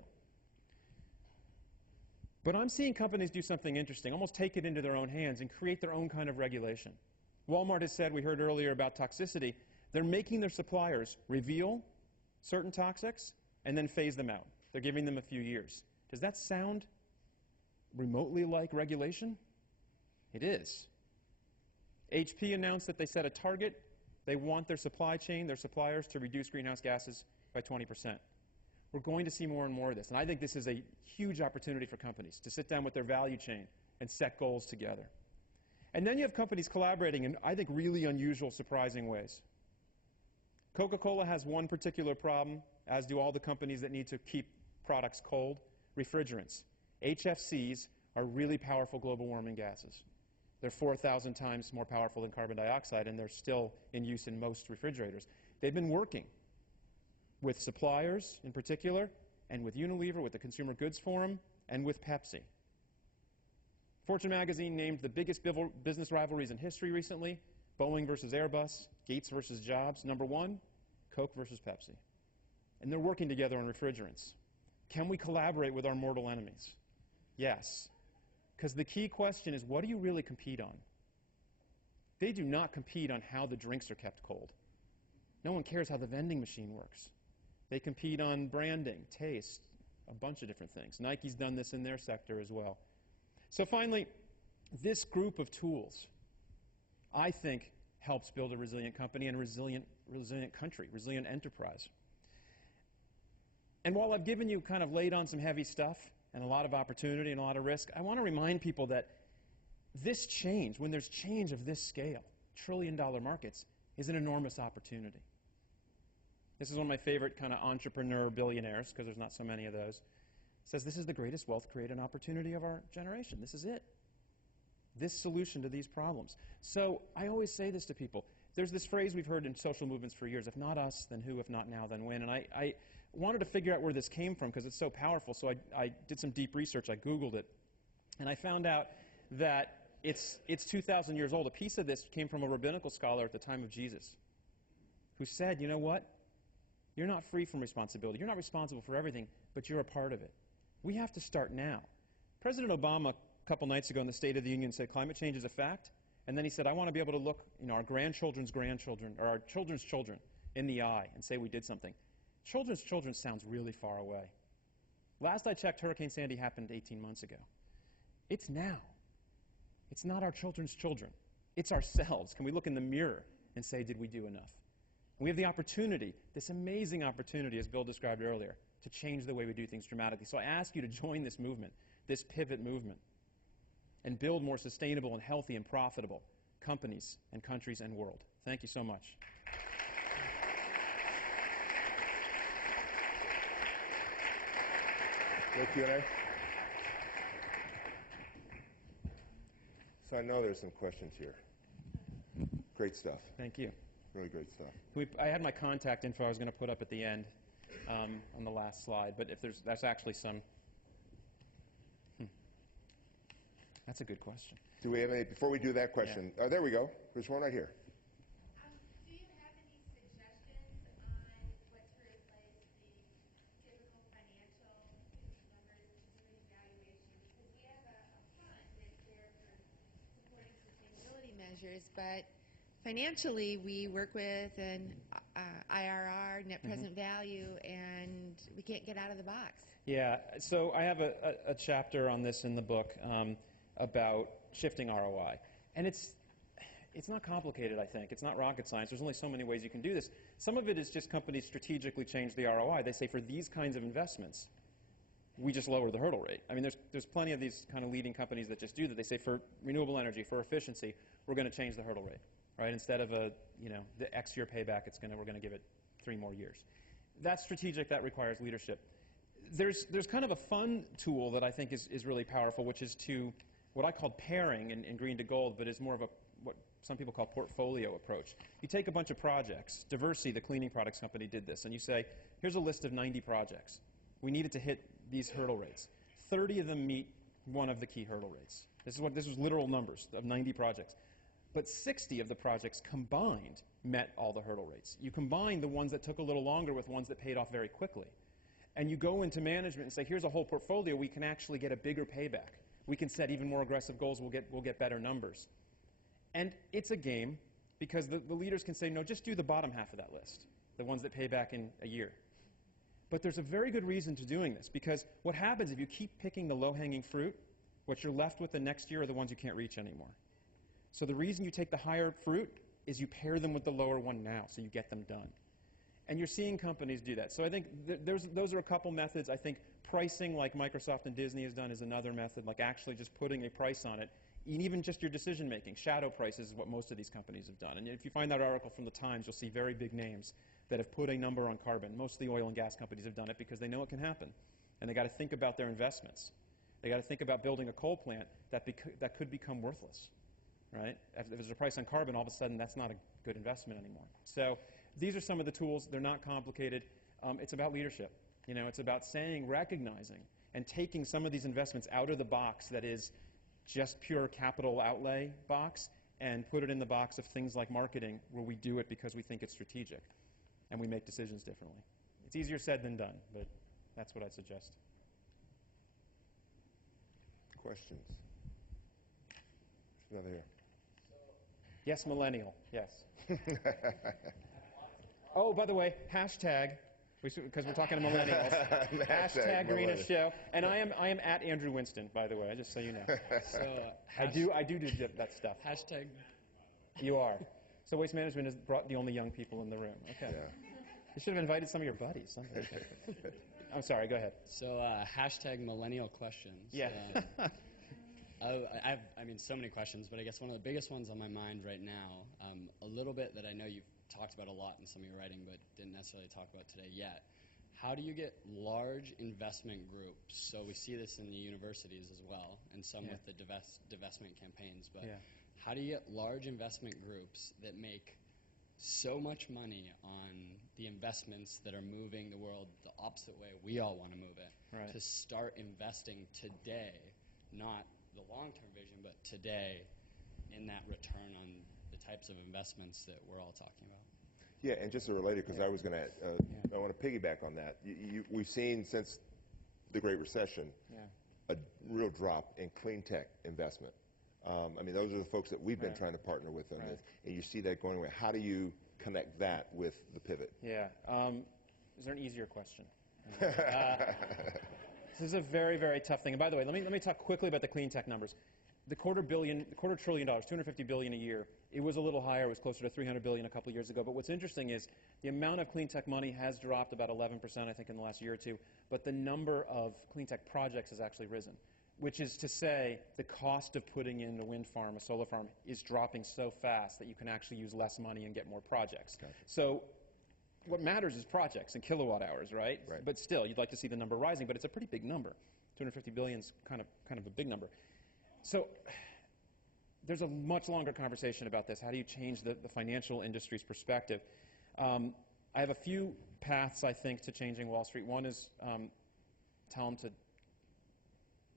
But I'm seeing companies do something interesting, almost take it into their own hands and create their own kind of regulation. Walmart has said, we heard earlier about toxicity, they're making their suppliers reveal certain toxics and then phase them out. They're giving them a few years. Does that sound remotely like regulation? It is. HP announced that they set a target. They want their supply chain, their suppliers, to reduce greenhouse gases by 20%. We're going to see more and more of this. And I think this is a huge opportunity for companies to sit down with their value chain and set goals together. And then you have companies collaborating in, I think, really unusual, surprising ways. Coca-Cola has one particular problem, as do all the companies that need to keep products cold: refrigerants. HFCs are really powerful global warming gases. They're 4,000 times more powerful than carbon dioxide, and they're still in use in most refrigerators. They've been working with suppliers in particular, and with Unilever, with the Consumer Goods Forum, and with Pepsi. Fortune magazine named the biggest business rivalries in history recently: Boeing versus Airbus, Gates versus Jobs. Number one, Coke versus Pepsi. And they're working together on refrigerants. Can we collaborate with our mortal enemies? Yes. Because the key question is, what do you really compete on? They do not compete on how the drinks are kept cold. No one cares how the vending machine works. They compete on branding, taste, a bunch of different things. Nike's done this in their sector as well. So finally, this group of tools, I think, helps build a resilient company and a resilient country, resilient enterprise. And while I've given you kind of laid on some heavy stuff and a lot of opportunity and a lot of risk, I want to remind people that this change, when there's change of this scale, trillion-dollar markets, is an enormous opportunity. This is one of my favorite kind of entrepreneur billionaires, because there's not so many of those. Says this is the greatest wealth creating opportunity of our generation. This is it. This solution to these problems. So I always say this to people. There's this phrase we've heard in social movements for years: if not us, then who? If not now, then when? And I wanted to figure out where this came from because it's so powerful. So I did some deep research. I Googled it. And I found out that it's 2,000 years old. A piece of this came from a rabbinical scholar at the time of Jesus who said, you know what? You're not free from responsibility. You're not responsible for everything, but you're a part of it. We have to start now. President Obama, a couple nights ago in the State of the Union, said climate change is a fact. And then he said, I want to be able to look, our grandchildren's grandchildren, or our children's children, in the eye and say we did something. Children's children sounds really far away. Last I checked, Hurricane Sandy happened 18 months ago. It's now. It's not our children's children. It's ourselves. Can we look in the mirror and say, did we do enough? And we have the opportunity, this amazing opportunity, as Bill described earlier, to change the way we do things dramatically. So I ask you to join this movement, this pivot movement, and build more sustainable and healthy and profitable companies and countries and world. Thank you so much. No Q&A? So I know there's some questions here. Great stuff. Thank you. Really great stuff. I had my contact info I was going to put up at the end on the last slide, but if that's actually some... That's a good question. Do we have any, before we do that question, there we go. There's one right here. Do you have any suggestions on what to replace the typical financial numbers to do evaluation? Because we have a fund that's there for supporting sustainability measures, but financially we work with an IRR, net present value, and we can't get out of the box. Yeah, so I have a chapter on this in the book about shifting ROI. And it's not complicated, I think. It's not rocket science. There's only so many ways you can do this. Some of it is just companies strategically change the ROI. They say for these kinds of investments, we just lower the hurdle rate. I mean, there's plenty of these kind of leading companies that just do that. They say for renewable energy, for efficiency, we're going to change the hurdle rate, right? Instead of the X year payback, we're going to give it 3 more years. That's strategic. That requires leadership. There's kind of a fun tool that I think is really powerful, which is what I call pairing in green to gold, but is more of what some people call portfolio approach. You take a bunch of projects. Diversity, the cleaning products company, did this, and you say, here's a list of 90 projects. We needed to hit these hurdle rates. 30 of them meet one of the key hurdle rates. This was literal numbers of 90 projects. But 60 of the projects combined met all the hurdle rates. You combine the ones that took a little longer with ones that paid off very quickly. And you go into management and say, here's a whole portfolio. We can actually get a bigger payback. We can set even more aggressive goals. We'll get better numbers. And it's a game because the leaders can say, no, just do the bottom half of that list, the ones that pay back in a year. But there's a very good reason to doing this, because what happens if you keep picking the low-hanging fruit, what you're left with the next year are the ones you can't reach anymore. So the reason you take the higher fruit is you pair them with the lower one now, so you get them done. And you're seeing companies do that. So I think those are a couple methods. I think pricing, like Microsoft and Disney has done, is another method, like actually just putting a price on it. And even just your decision-making. Shadow prices is what most of these companies have done. And if you find that article from the Times, you'll see very big names that have put a number on carbon. Most of the oil and gas companies have done it because they know it can happen. And they've got to think about their investments. They've got to think about building a coal plant that could become worthless, right? If there's a price on carbon, all of a sudden that's not a good investment anymore. So these are some of the tools. They're not complicated. It's about leadership. It's about recognizing, and taking some of these investments out of the box that is just pure capital outlay box and put it in the box of things like marketing, where we do it because we think it's strategic and we make decisions differently. It's easier said than done, but that's what I'd suggest. Questions? There's another here. Yes, millennial. Yes. Oh, by the way, hashtag, because we're talking to millennials. Hashtag Greenest Show. And I am at Andrew Winston, by the way, just so you know. So I do that stuff. Hashtag. You are. So Waste Management has brought the only young people in the room. Okay. Yeah. You should have invited some of your buddies. I'm sorry, go ahead. So hashtag millennial questions. Yeah. I mean, so many questions, but I guess one of the biggest ones on my mind right now, a little bit that I know you've talked about a lot in some of your writing, but didn't necessarily talk about today yet. How do you get large investment groups? So we see this in the universities as well, and some with the divestment campaigns, but how do you get large investment groups that make so much money on the investments that are moving the world the opposite way we all want to move it, to start investing today, not the long-term vision, but today, in that return on the types of investments that we're all talking about? Yeah, and just a related, because I was going to, I want to piggyback on that. We've seen since the Great Recession a real drop in clean tech investment. I mean, those are the folks that we've been trying to partner with on this, and you see that going away. How do you connect that with the pivot? Yeah. Is there an easier question? This is a very, very tough thing. And by the way, let me talk quickly about the clean tech numbers. The $250 trillion, $250 billion a year, it was a little higher. It was closer to $300 billion a couple of years ago. But what's interesting is the amount of clean tech money has dropped about 11%, I think, in the last year or two. But the number of clean tech projects has actually risen, which is to say the cost of putting in a wind farm, a solar farm, is dropping so fast that you can actually use less money and get more projects. Gotcha. So what matters is projects and kilowatt hours, right? But still, you'd like to see the number rising, but it's a pretty big number. 250 billion is kind of a big number. So there's a much longer conversation about this. How do you change the financial industry's perspective? I have a few paths, I think, to changing Wall Street. One is tell them to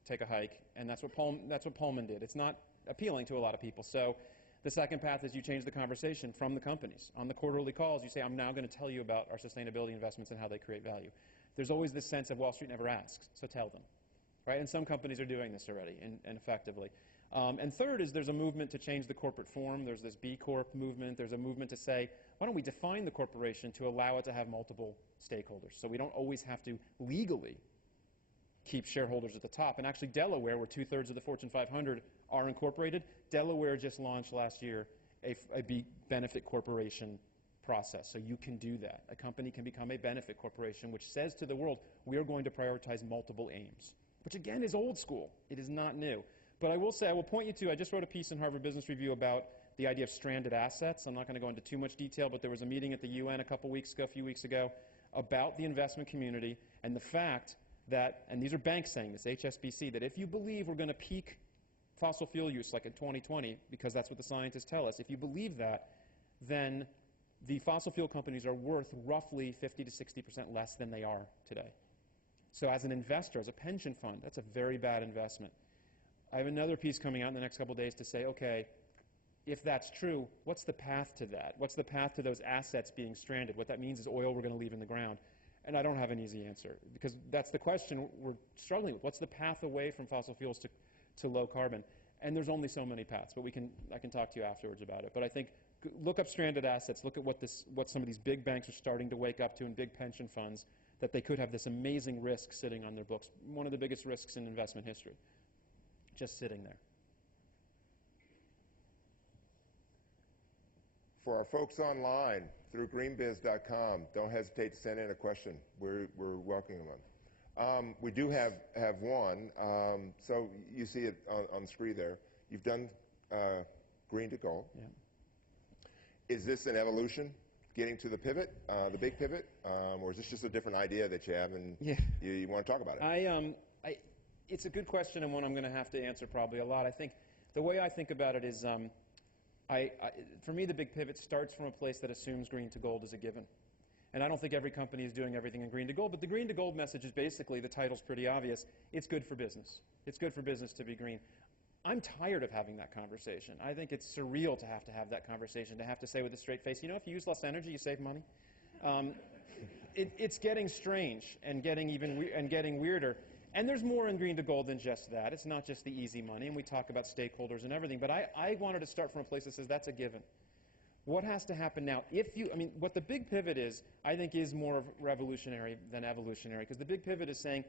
take a hike, and that's what Pullman did. It's not appealing to a lot of people. So the second path is you change the conversation from the companies. On the quarterly calls, you say, I'm now going to tell you about our sustainability investments and how they create value. There's always this sense of Wall Street never asks, so tell them. Right? And some companies are doing this already and effectively. And third is there's a movement to change the corporate form. There's this B Corp movement. There's a movement to say, why don't we define the corporation to allow it to have multiple stakeholders, so we don't always have to legally keep shareholders at the top. And actually Delaware, where 2/3 of the Fortune 500 are incorporated, Delaware just launched last year a B benefit corporation process. So you can do that. A company can become a benefit corporation, which says to the world, we are going to prioritize multiple aims, which again is old school. It is not new. But I will say, I will point you to, I just wrote a piece in Harvard Business Review about the idea of stranded assets. I'm not going to go into too much detail, but there was a meeting at the UN a few weeks ago, about the investment community and the fact that, and these are banks saying this, HSBC, that if you believe we're going to peak fossil fuel use like in 2020, because that's what the scientists tell us, if you believe that, then the fossil fuel companies are worth roughly 50 to 60% less than they are today. So as an investor, as a pension fund, that's a very bad investment. I have another piece coming out in the next couple of days to say, okay, if that's true, what's the path to that? What's the path to those assets being stranded? What that means is oil we're going to leave in the ground. And I don't have an easy answer, because that's the question we're struggling with. What's the path away from fossil fuels to low carbon? And there's only so many paths, but I can talk to you afterwards about it. But I think look up stranded assets, look at what some of these big banks are starting to wake up to, and big pension funds, that they could have this amazing risk sitting on their books, one of the biggest risks in investment history, just sitting there. For our folks online, through greenbiz.com, don't hesitate to send in a question. We're welcoming them. We do have one. So you see it on the screen there. You've done green to gold. Yeah. Is this an evolution, getting to the pivot, the big pivot, or is this just a different idea that you have and you want to talk about it? It's a good question, and one I'm going to have to answer probably a lot. I think the way I think about it is, for me, the big pivot starts from a place that assumes green to gold is a given. And I don't think every company is doing everything in green to gold, but the green to gold message is basically, the title's pretty obvious, it's good for business. It's good for business to be green. I'm tired of having that conversation. I think it's surreal to have that conversation, to have to say with a straight face, you know, if you use less energy, you save money. It's getting strange and getting weirder. And there's more in green to gold than just that. It's not just the easy money, and we talk about stakeholders and everything, but I wanted to start from a place that says that's a given. What has to happen now? What the big pivot is, I think, is more revolutionary than evolutionary, because the big pivot is saying,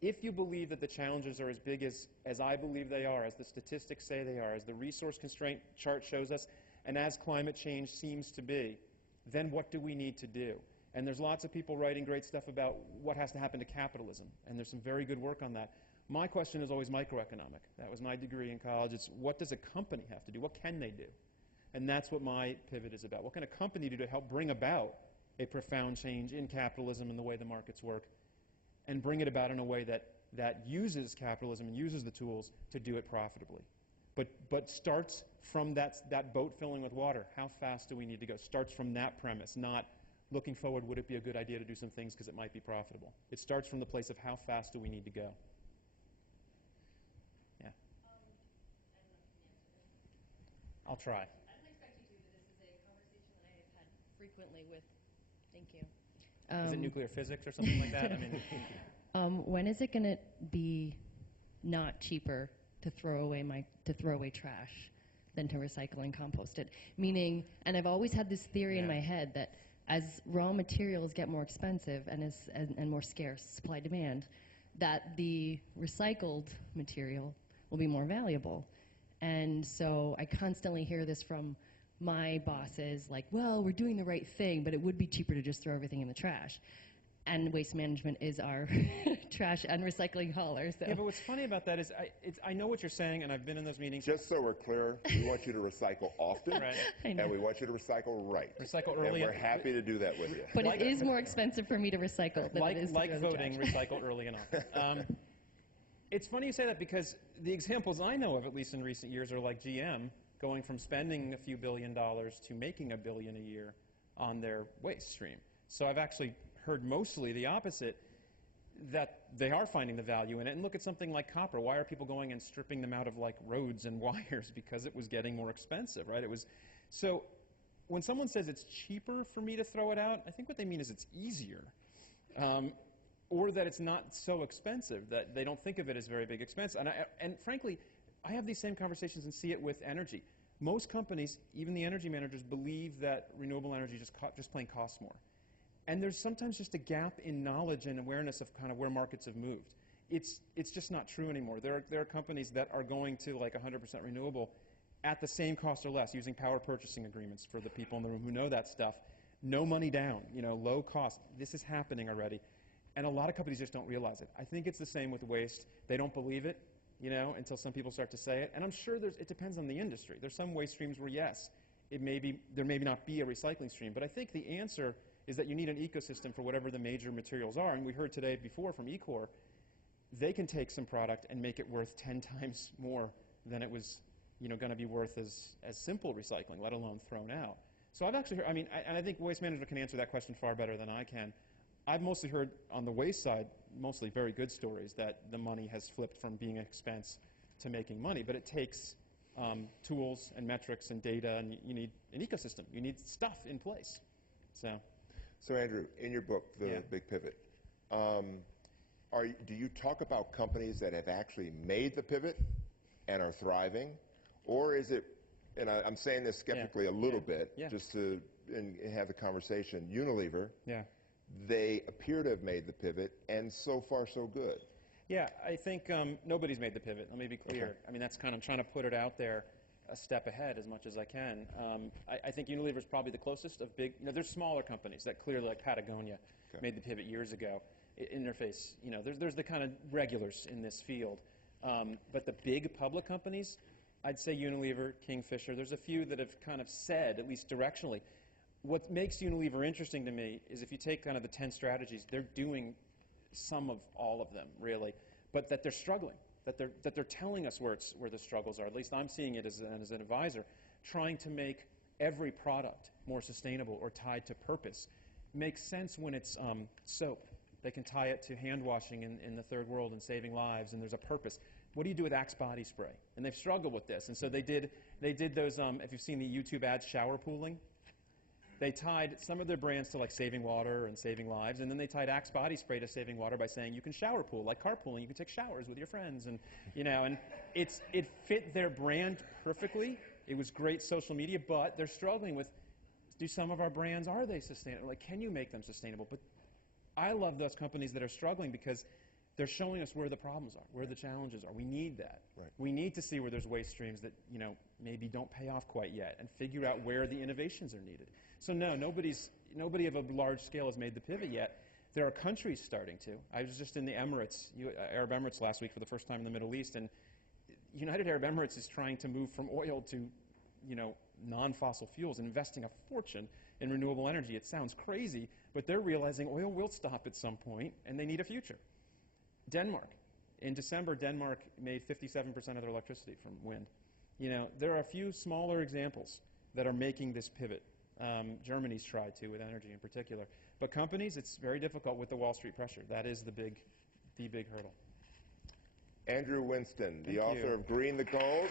if you believe that the challenges are as big as I believe they are, as the statistics say they are, as the resource constraint chart shows us, and as climate change seems to be, then what do we need to do? And there's lots of people writing great stuff about what has to happen to capitalism, and there's some very good work on that. My question is always microeconomic. That was my degree in college. It's what does a company have to do? What can they do? And that's what my pivot is about. What can a company do to help bring about a profound change in capitalism and the way the markets work, and bring it about in a way that uses capitalism and uses the tools to do it profitably, but starts from that boat filling with water. How fast do we need to go? Starts from that premise, not looking forward, would it be a good idea to do some things because it might be profitable? It starts from the place of how fast do we need to go? Yeah. I'll try. I don't expect you to, but this is a conversation that I have had frequently with, thank you. Is it nuclear physics or something like that? I mean, when is it going to be not cheaper to throw away trash than to recycle and compost it? Meaning, and I've always had this theory in my head that as raw materials get more expensive and more scarce, supply demand, that the recycled material will be more valuable. And so I constantly hear this from my bosses, like, well, we're doing the right thing, but it would be cheaper to just throw everything in the trash. And Waste Management is our trash and recycling hauler. So. Yeah, but what's funny about that is I know what you're saying, and I've been in those meetings. Just so we're clear, we want you to recycle often, Right. and we want you to recycle right. Recycle early. And we're happy to do that with you. But it is more expensive for me to recycle than it is to like throw the voting, trash. recycle early and often. It's funny you say that, because the examples I know of, at least in recent years, are like GM going from spending a few $1 billion to making $1 billion a year on their waste stream. So I've actually heard mostly the opposite, that they are finding the value in it. And look at something like copper. Why are people going and stripping them out of like roads and wires? Because it was getting more expensive, right? So when someone says it's cheaper for me to throw it out, I think what they mean is it's easier. Or that it's not so expensive, that they don't think of it as very big expense. And frankly, I have these same conversations and see it with energy. Most companies, even the energy managers, believe that renewable energy just plain costs more. And there's sometimes just a gap in knowledge and awareness of kind of where markets have moved. It's just not true anymore. There are companies that are going to like 100% renewable at the same cost or less, using power purchasing agreements for the people in the room who know that stuff. no money down, low cost. This is happening already. And a lot of companies just don't realize it. I think it's the same with waste. They don't believe it, until some people start to say it. And I'm sure it depends on the industry. There's some waste streams where, yes, there may not be a recycling stream. But I think the answer is that you need an ecosystem for whatever the major materials are. And we heard today before from Ecor, they can take some product and make it worth 10 times more than it was going to be worth as simple recycling, let alone thrown out. So I've actually heard, and I think Waste Management can answer that question far better than I can. I've mostly heard on the waste side, mostly very good stories that the money has flipped from being an expense to making money, but it takes tools and metrics and data, and you need an ecosystem. You need stuff in place. So Andrew, in your book, The Big Pivot, do you talk about companies that have actually made the pivot and are thriving, or is it, and I'm saying this skeptically a little bit, just to have the conversation, Unilever, they appear to have made the pivot, and so far so good. Yeah, I think nobody's made the pivot. Let me be clear. Okay. That's I'm trying to put it out there a step ahead as much as I can. I think Unilever is probably the closest of big, there's smaller companies that clearly, like Patagonia, made the pivot years ago. Interface, there's the kind of regulars in this field. But the big public companies, I'd say Unilever, Kingfisher, there's a few that have kind of said, at least directionally. What makes Unilever interesting to me is if you take kind of the 10 strategies, they're doing some of all of them, really, but that they're struggling, that they're telling us where the struggles are. At least I'm seeing it as an advisor, trying to make every product more sustainable or tied to purpose. Makes sense when it's soap. They can tie it to hand washing in the third world and saving lives, and there's a purpose. What do you do with Axe body spray? And they've struggled with this, and so they did those. If you've seen the YouTube ads, shower pooling, they tied some of their brands to like saving water and saving lives, and then they tied Axe body spray to saving water by saying you can shower pool, like carpooling. You can take showers with your friends, and and it fit their brand perfectly. It was great social media, but they're struggling with, do some of our brands, are they sustainable? Like, can you make them sustainable? But I love those companies that are struggling because they're showing us where the problems are, where the challenges are. We need that. Right. We need to see where there's waste streams that maybe don't pay off quite yet, and figure out where the innovations are needed. So no, nobody of a large scale has made the pivot yet. There are countries starting to. I was just in the Emirates, Arab Emirates last week for the first time in the Middle East, and United Arab Emirates is trying to move from oil to non-fossil fuels, investing a fortune in renewable energy. It sounds crazy, but they're realizing oil will stop at some point, and they need a future. Denmark. In December, Denmark made 57% of their electricity from wind. There are a few smaller examples that are making this pivot. Germany's tried to with energy in particular. But companies, it's very difficult with the Wall Street pressure. That is the big hurdle. Andrew Winston, Thank the author you. of Green the Gold.